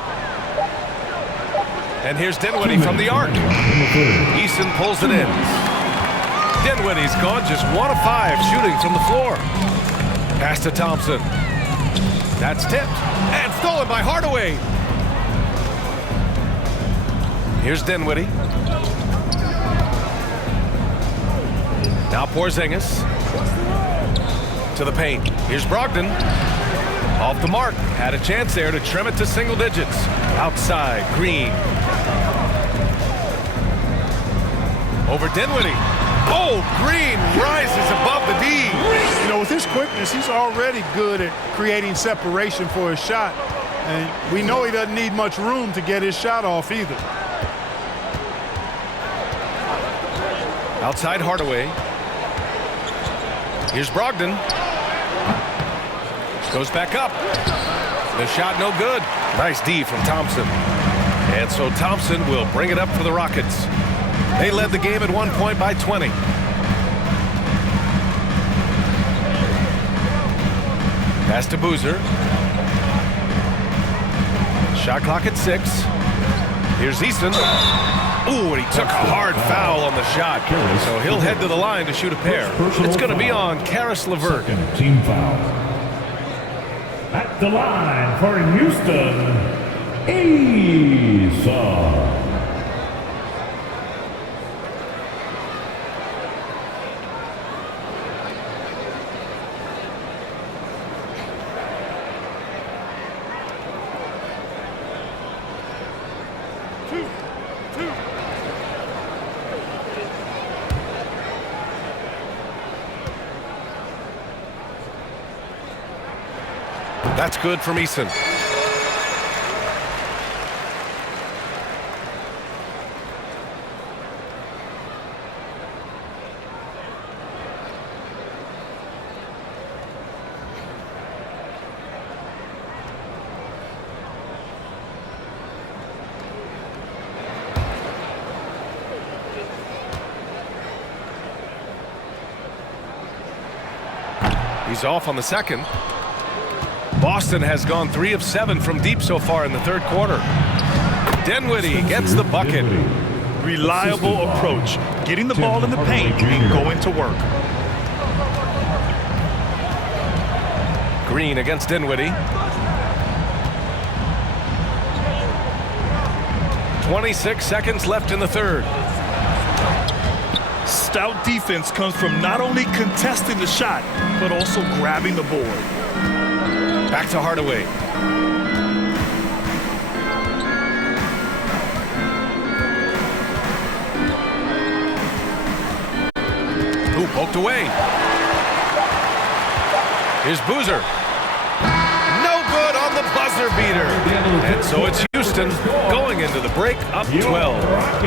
And here's Dinwiddie from the arc. Eason pulls it in. Dinwiddie's gone just 1 of 5 shooting from the floor. Pass to Thompson. That's tipped and stolen by Hardaway. Here's Dinwiddie. Now Porzingis to the paint. Here's Brogdon. Off the mark. Had a chance there to trim it to single digits. Outside, Green. Over Dinwiddie. Oh, Green rises above the D. You know, with his quickness, he's already good at creating separation for his shot. And we know he doesn't need much room to get his shot off either. Outside Hardaway. Here's Brogdon. Goes back up. The shot no good. Nice D from Thompson. And so Thompson will bring it up for the Rockets. They led the game at 1 point by 20. Pass to Boozer. Shot clock at 6. Here's Easton. Ooh, and he took a hard foul on the shot. So he'll head to the line to shoot a pair. It's going to be on Karis LeVert. Second team foul. At the line for Houston, Eason. That's good from Eason. He's off on the second. Boston has gone 3 of 7 from deep so far in the third quarter. Dinwiddie gets the bucket. Reliable approach, getting the ball in the paint and going to work. Green against Dinwiddie. 26 seconds left in the third. Stout defense comes from not only contesting the shot, but also grabbing the board. Back to Hardaway. Ooh, poked away. Here's Boozer. No good on the buzzer beater. And so it's Houston going into the break up 12.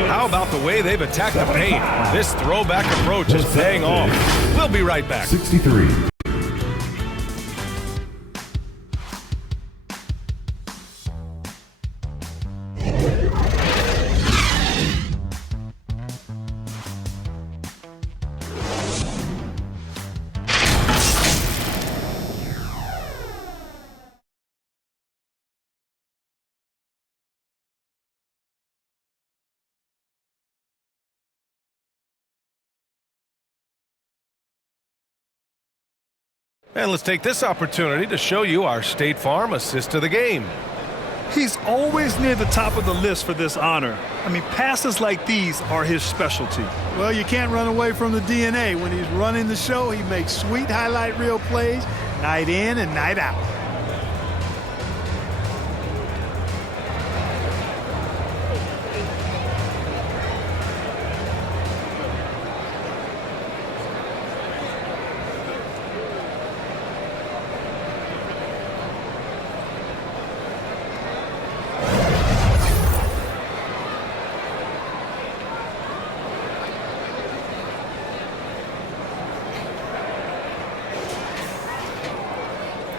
How about the way they've attacked the paint? This throwback approach is paying off. We'll be right back. 63. And let's take this opportunity to show you our State Farm assist of the game. He's always near the top of the list for this honor. I mean, passes like these are his specialty. Well, you can't run away from the DNA. When he's running the show, he makes sweet highlight reel plays night in and night out.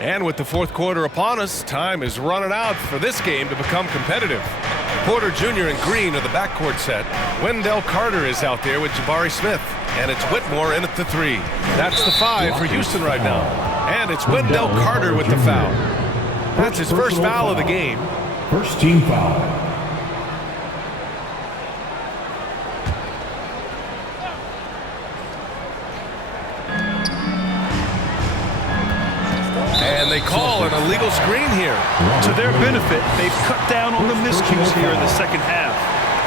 And with the fourth quarter upon us, time is running out for this game to become competitive. Porter Jr. and Green are the backcourt set. Wendell Carter is out there with Jabari Smith. And it's Whitmore in at the 3. That's the 5 for Houston right now. And it's Wendell Carter with the foul. That's his first foul of the game. First team foul. And they call an illegal screen here. To their benefit, they've cut down on the miscues here in the second half.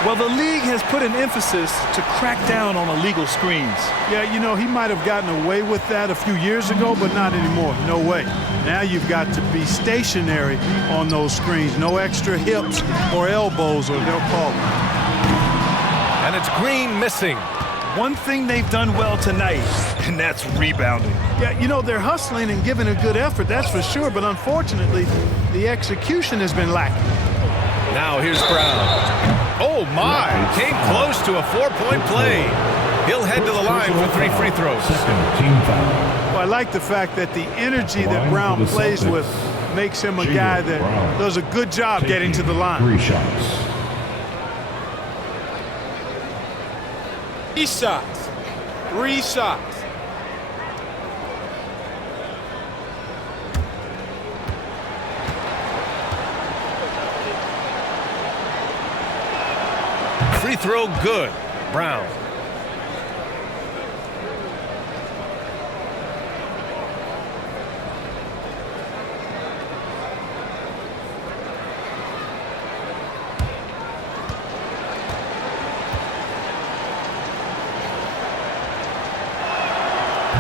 Well, the league has put an emphasis to crack down on illegal screens. Yeah, you know, he might have gotten away with that a few years ago, but not anymore. No way. Now you've got to be stationary on those screens. No extra hips or elbows, or they'll call it. And it's Green missing. One thing they've done well tonight, and that's rebounding. Yeah, you know, they're hustling and giving a good effort, that's for sure, but unfortunately, the execution has been lacking. Now here's Brown. Oh my, came close to a 4-point play. He'll head to the line for 3 free throws. Second team foul. Well, I like the fact that the energy that Brown plays with makes him a guy that does a good job getting to the line. 3 shots. 3 shots. 3 shots. Free throw good. Brown.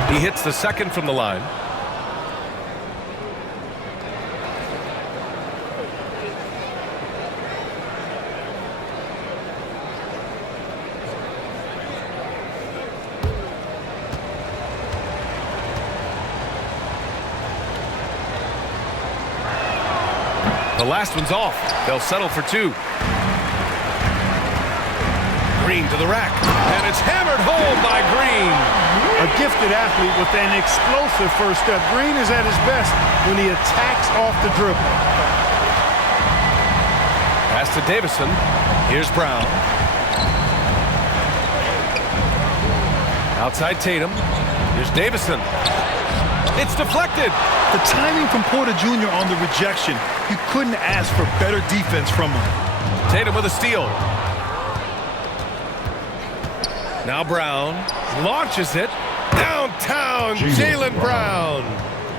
He hits the second from the line. The last one's off. They'll settle for 2. Green to the rack. And it's hammered home by Green. A gifted athlete with an explosive first step. Green is at his best when he attacks off the dribble. Pass to Davison. Here's Brown. Outside Tatum. Here's Davison. It's deflected. The timing from Porter Jr. on the rejection, you couldn't ask for better defense from him. Tatum with a steal. Now Brown launches it. Downtown, Jaylen Brown.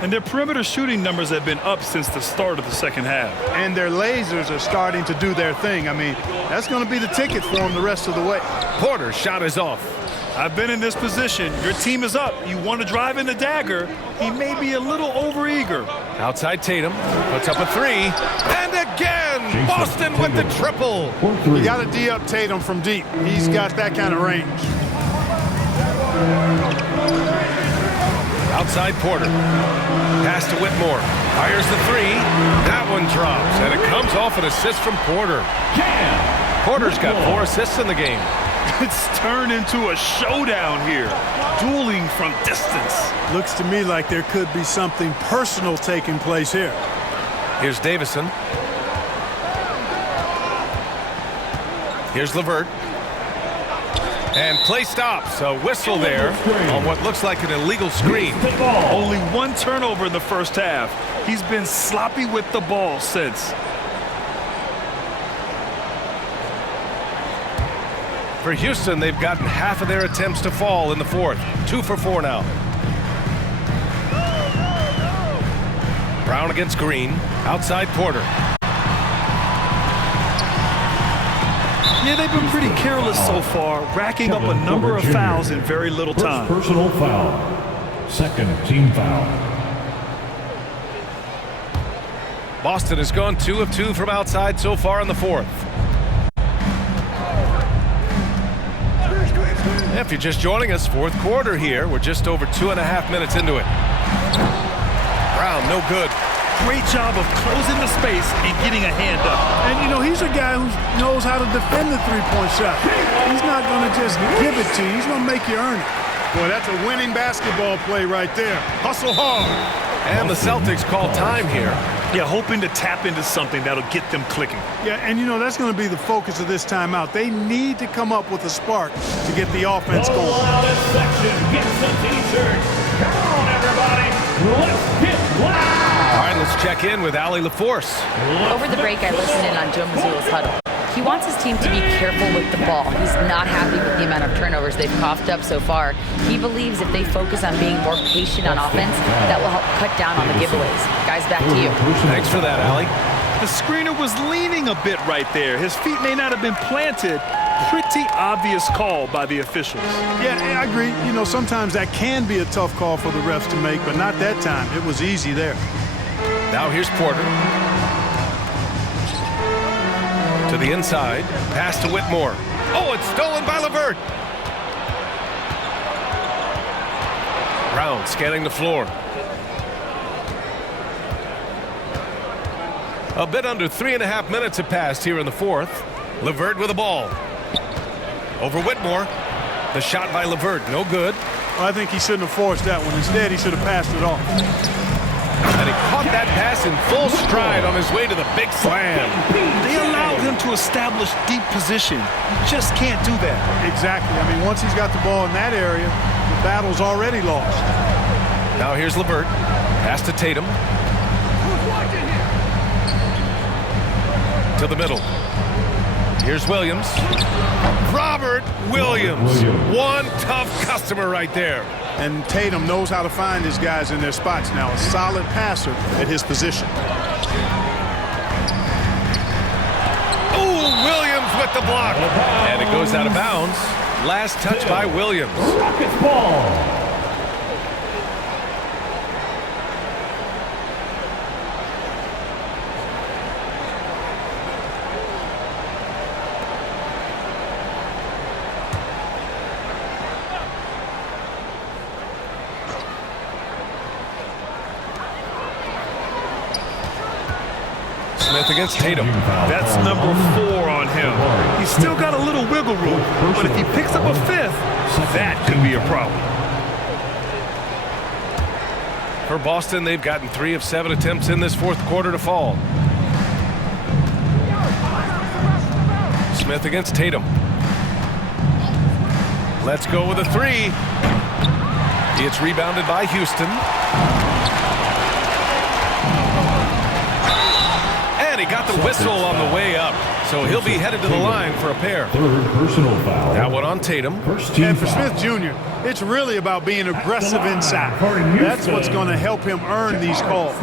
And their perimeter shooting numbers have been up since the start of the second half. And their lasers are starting to do their thing. I mean, that's going to be the ticket for them the rest of the way. Porter's shot is off. I've been in this position. Your team is up. You want to drive in the dagger. He may be a little overeager. Outside Tatum. Puts up a 3. And again, Boston with the triple. You got to D up Tatum from deep. He's got that kind of range. Outside Porter. Pass to Whitmore. Fires the 3. That one drops. And it comes off an assist from Porter. Porter's got 4 assists in the game. It's turned into a showdown here. Dueling from distance. Looks to me like there could be something personal taking place here. Here's Davison. Here's LeVert. And play stops. A whistle there on what looks like an illegal screen. Only 1 turnover in the first half. He's been sloppy with the ball since. For Houston, they've gotten half of their attempts to fall in the fourth. 2 for 4 now. Brown against Green. Outside Porter. Yeah, they've been pretty careless so far, racking up a number of fouls in very little time. Personal foul. Second team foul. Boston has gone 2 of 2 from outside so far in the fourth. If you're just joining us, fourth quarter here. We're just over 2.5 minutes into it. Brown, no good. Great job of closing the space and getting a hand up. And, you know, he's a guy who knows how to defend the three-point shot. He's not going to just give it to you. He's going to make you earn it. Boy, that's a winning basketball play right there. Hustle hard. And the Celtics call time here. Yeah, hoping to tap into something that'll get them clicking. Yeah, and, you know, that's going to be the focus of this timeout. They need to come up with a spark to get the offense going. Loudest section gets a T-shirt. Come on, everybody. Let's get loud. All right, let's check in with Allie LaForce. Over the break, I listened in on Joe Mazzulla's huddle. He wants his team to be careful with the ball. He's not happy with the amount of turnovers they've coughed up so far. He believes if they focus on being more patient on offense, that will help cut down on the giveaways. Guys, back to you. Thanks for that, Allie. The screener was leaning a bit right there. His feet may not have been planted. Pretty obvious call by the officials. Yeah, I agree. You know, sometimes that can be a tough call for the refs to make, but not that time. It was easy there. Now here's Porter. To the inside. Pass to Whitmore. Oh, it's stolen by LeVert. Brown scanning the floor. A bit under 3.5 minutes have passed here in the fourth. LeVert with the ball. Over Whitmore. The shot by LeVert, no good. Well, I think he shouldn't have forced that one. Instead, he should have passed it off. And he caught that pass in full stride on his way to the big slam. They allowed him to establish deep position. You just can't do that. Exactly. I mean, once he's got the ball in that area, the battle's already lost. Now here's LeVert. Pass to Tatum. To the middle. Here's Williams. Robert Williams. One tough customer right there. And Tatum knows how to find his guys in their spots now. A solid passer at his position. Oh, Williams with the block. And it goes out of bounds. Last touch by Williams. Rockets ball. Smith against Tatum. That's number 4 on him. He's still got a little wiggle room, but if he picks up a fifth, that could be a problem. For Boston, they've gotten 3 of 7 attempts in this fourth quarter to fall. Smith against Tatum. Let's go with a 3. It's rebounded by Houston. And he got the whistle on the way up. So he'll be headed to the line for a pair. Third personal foul. That one on Tatum. And for Smith Jr., it's really about being aggressive inside. That's what's going to help him earn these calls.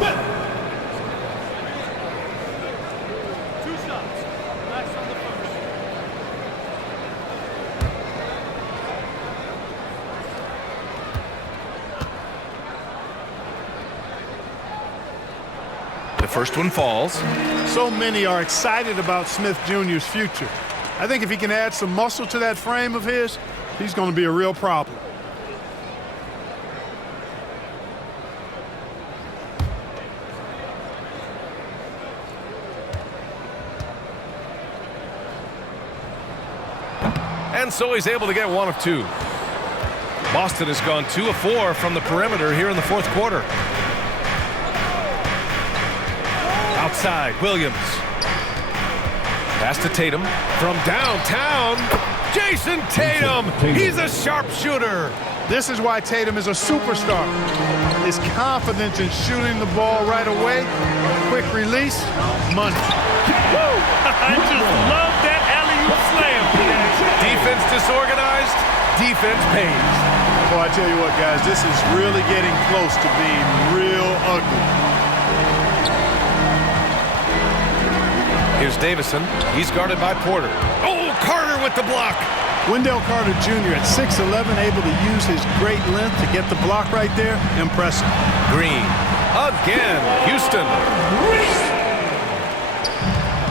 The first one falls. So many are excited about Smith Jr.'s future. I think if he can add some muscle to that frame of his, he's going to be a real problem. And so he's able to get 1 of 2. Boston has gone 2 of 4 from the perimeter here in the fourth quarter. Outside, Williams. Pass to Tatum. From downtown, Jason Tatum. He's a sharpshooter. This is why Tatum is a superstar. His confidence in shooting the ball right away, quick release, money. Woo! I just love that alley-oop slam. Defense disorganized, defense pays. Well, I tell you what, guys, this is really getting close to being real ugly. Here's Davison. He's guarded by Porter. Oh, with the block. Wendell Carter Jr. at 6'11", able to use his great length to get the block right there. Impressive. Green. Again. Houston.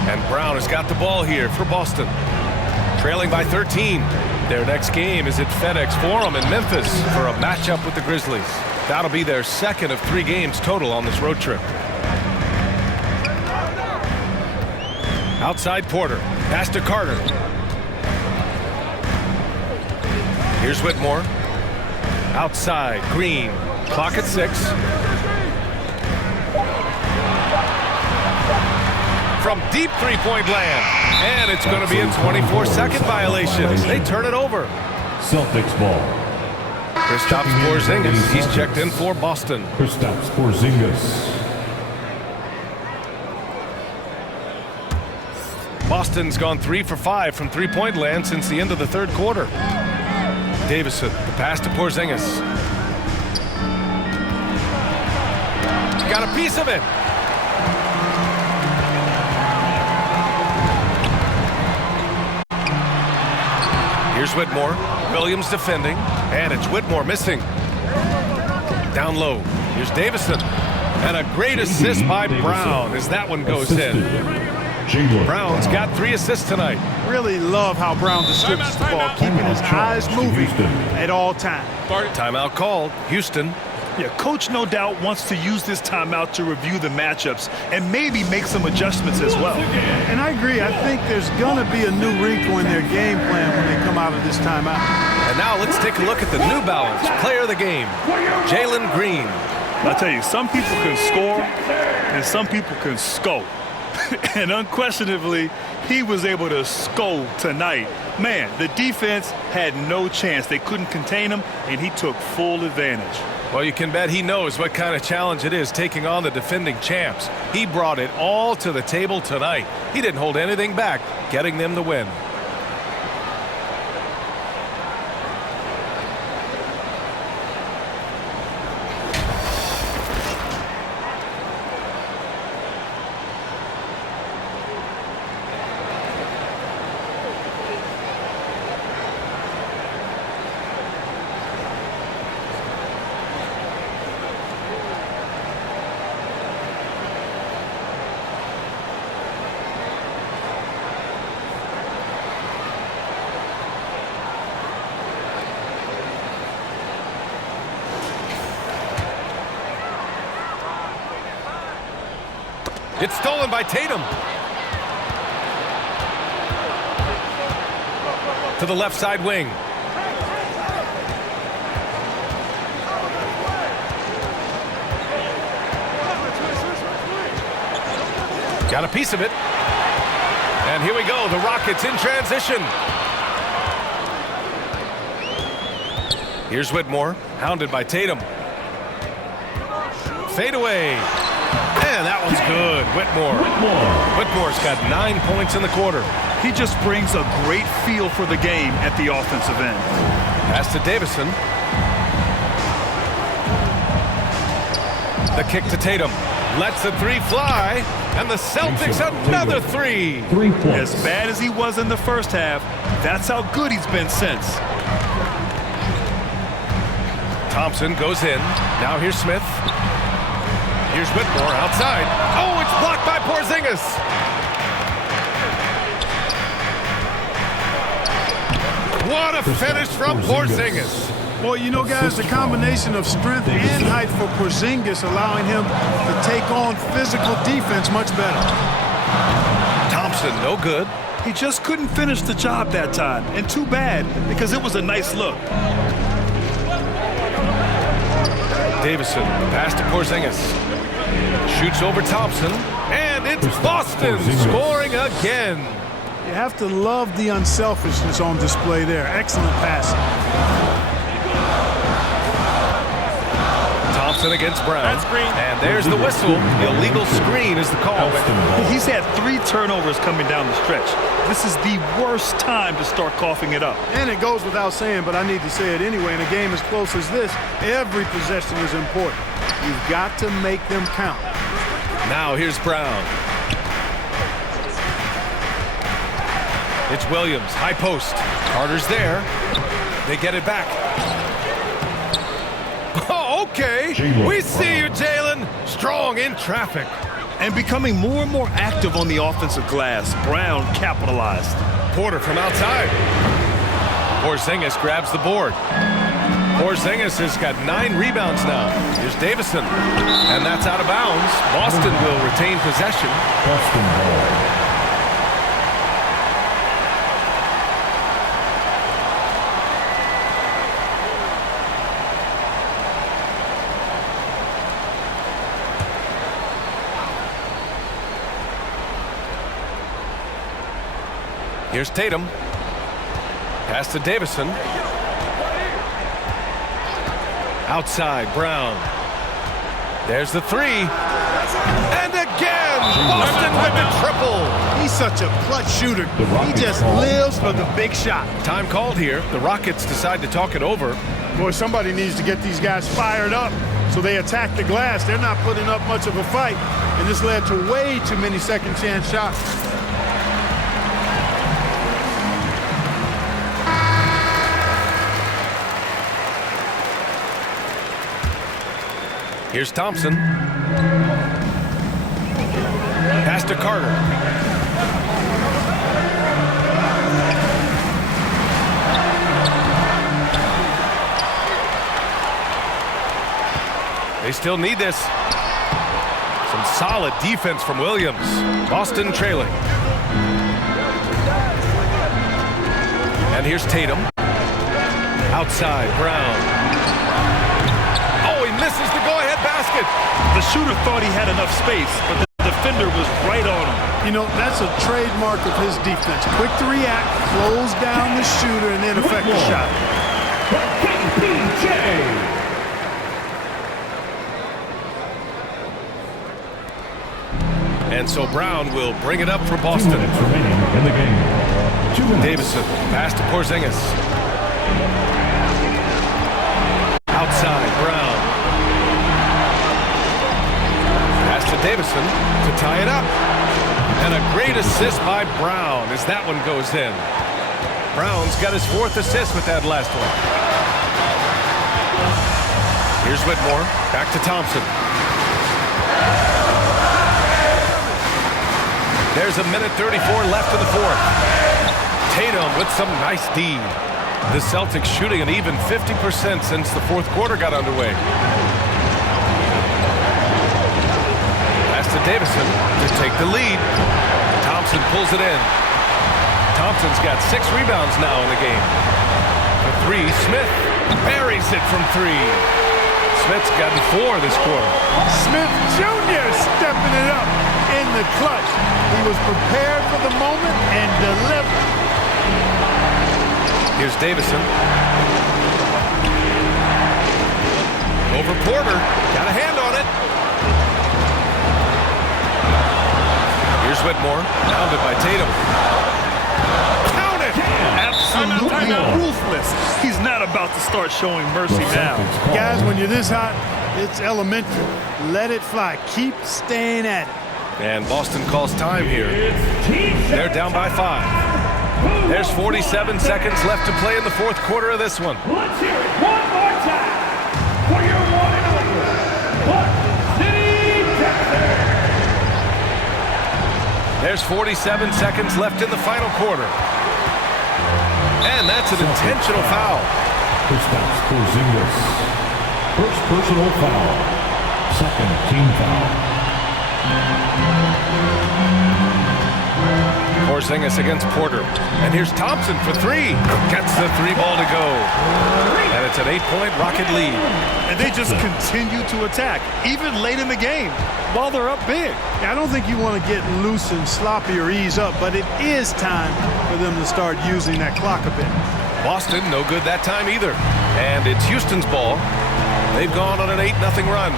And Brown has got the ball here for Boston. Trailing by 13. Their next game is at FedEx Forum in Memphis for a matchup with the Grizzlies. That'll be their second of 3 games total on this road trip. Outside Porter. Pass to Carter. Here's Whitmore. Outside. Green. Clock at 6. From deep three-point land. And it's going to be a 24-second violation. They turn it over. Celtics ball. Kristaps Porzingis. He's checked in for Boston. Kristaps Porzingis. Boston's gone 3 for 5 from three-point land since the end of the third quarter. Davison, the pass to Porzingis. Got a piece of it. Here's Whitmore. Williams defending. And it's Whitmore missing. Down low. Here's Davison. And a great assist by Brown as that one goes in. Brown's got 3 assists tonight. Really love how Brown distributes the ball, keeping his eyes moving at all times. Timeout called. Houston. Yeah, coach no doubt wants to use this timeout to review the matchups and maybe make some adjustments as well. And I agree. I think there's going to be a new wrinkle in their game plan when they come out of this timeout. And now let's take a look at the New Balance player of the game, Jalen Green. I'll tell you, some people can score and some people can score. And unquestionably, he was able to score tonight. Man, the defense had no chance. They couldn't contain him, and he took full advantage. Well, you can bet he knows what kind of challenge it is taking on the defending champs. He brought it all to the table tonight. He didn't hold anything back, getting them the win. It's stolen by Tatum. To the left side wing. Got a piece of it. And here we go. The Rockets in transition. Here's Whitmore, hounded by Tatum. Fade away. And that one's good. Whitmore's got 9 points in the quarter. He just brings a great feel for the game at the offensive end. Pass to Davison. The kick to Tatum. Lets the 3 fly. And the Celtics another 3. As bad as he was in the first half, that's how good he's been since. Thompson goes in. Now here's Smith. Here's Whitmore outside. Oh, it's blocked by Porzingis. What a finish from Porzingis. Well, you know, guys, the combination of strength and height for Porzingis allowing him to take on physical defense much better. Thompson, no good. He just couldn't finish the job that time. And too bad, because it was a nice look. Davison, pass to Porzingis. Shoots over Thompson, and it's Boston scoring again. You have to love the unselfishness on display there. Excellent passing. Thompson against Brown. And there's the whistle. The illegal screen is the call. He's had 3 turnovers coming down the stretch. This is the worst time to start coughing it up. And it goes without saying, but I need to say it anyway. In a game as close as this, every possession is important. You've got to make them count. Now here's Brown. It's Williams, high post. Carter's there. They get it back. Oh, okay. We see you, Jalen. Strong in traffic. And becoming more and more active on the offensive glass. Brown capitalized. Porter from outside. Porzingis grabs the board. Porzingis has got 9 rebounds now. Here's Davison. And that's out of bounds. Boston will retain possession. Boston ball. Here's Tatum. Pass to Davison. Outside, Brown. There's the 3. And again, Boston with the triple. He's such a clutch shooter. He just lives for the big shot. Time called here. The Rockets decide to talk it over. Boy, somebody needs to get these guys fired up so they attack the glass. They're not putting up much of a fight, and this led to way too many second chance shots. Here's Thompson. Pass to Carter. They still need this. Some solid defense from Williams. Boston trailing. And here's Tatum. Outside, Brown. Misses the go-ahead basket. The shooter thought he had enough space, but the defender was right on him. You know, that's a trademark of his defense. Quick to react, close down the shooter, and then affect the shot. And so Brown will bring it up for Boston. 2 minutes remaining in the game. 2 minutes. Davison, pass to Porzingis. Outside, Brown. Davison to tie it up. And a great assist by Brown as that one goes in. Brown's got his 4th assist with that last one. Here's Whitmore. Back to Thompson. There's a minute 34 left in the 4th. Tatum with some nice D. The Celtics shooting an even 50% since the 4th quarter got underway. To Davison to take the lead. Thompson pulls it in. Thompson's got 6 rebounds now in the game. For 3, Smith buries it from 3. Smith's gotten 4 this quarter. Smith Jr. stepping it up in the clutch. He was prepared for the moment and delivered. Here's Davison. Over Porter. Got a hand on it. Here's Whitmore, pounded by Tatum. Count it! Absolutely ruthless. He's not about to start showing mercy now. Guys, when you're this hot, it's elementary. Let it fly. Keep staying at it. And Boston calls time here. They're down by 5. There's 47 seconds left to play in the 4th quarter of this one. Let's hear it one more time for your one and only Buck City Texans. There's 47 seconds left in the final quarter. And that's an intentional foul. Kristaps Porzingis. First personal foul. Second team foul. Porzingis against Porter. And here's Thompson for 3. Gets the 3 ball to go. And it's an 8-point Rocket lead. And they just continue to attack, even late in the game, while they're up big. I don't think you want to get loose and sloppy or ease up, but it is time for them to start using that clock a bit. Boston, no good that time either. And it's Houston's ball. They've gone on an 8-0 run.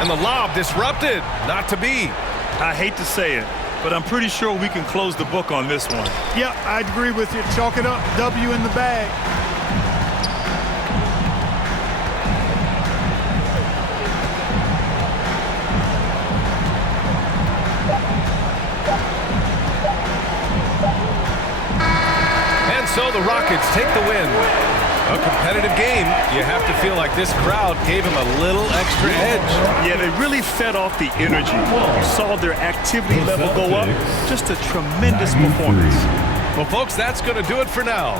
And the lob disrupted. Not to be. I hate to say it, but I'm pretty sure we can close the book on this one. Yeah, I agree with you. Chalk it up. W in the bag. the Rockets take the win. A competitive game. You have to feel like this crowd gave him a little extra edge. Yeah, they really fed off the energy. You saw their activity level go up. Just a tremendous performance. Well, folks, that's going to do it for now.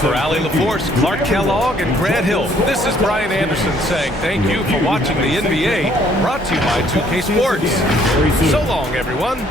For Allie LaForce, Clark Kellogg, and Grant Hill, this is Brian Anderson saying thank you for watching the NBA, brought to you by 2K Sports. So long, everyone.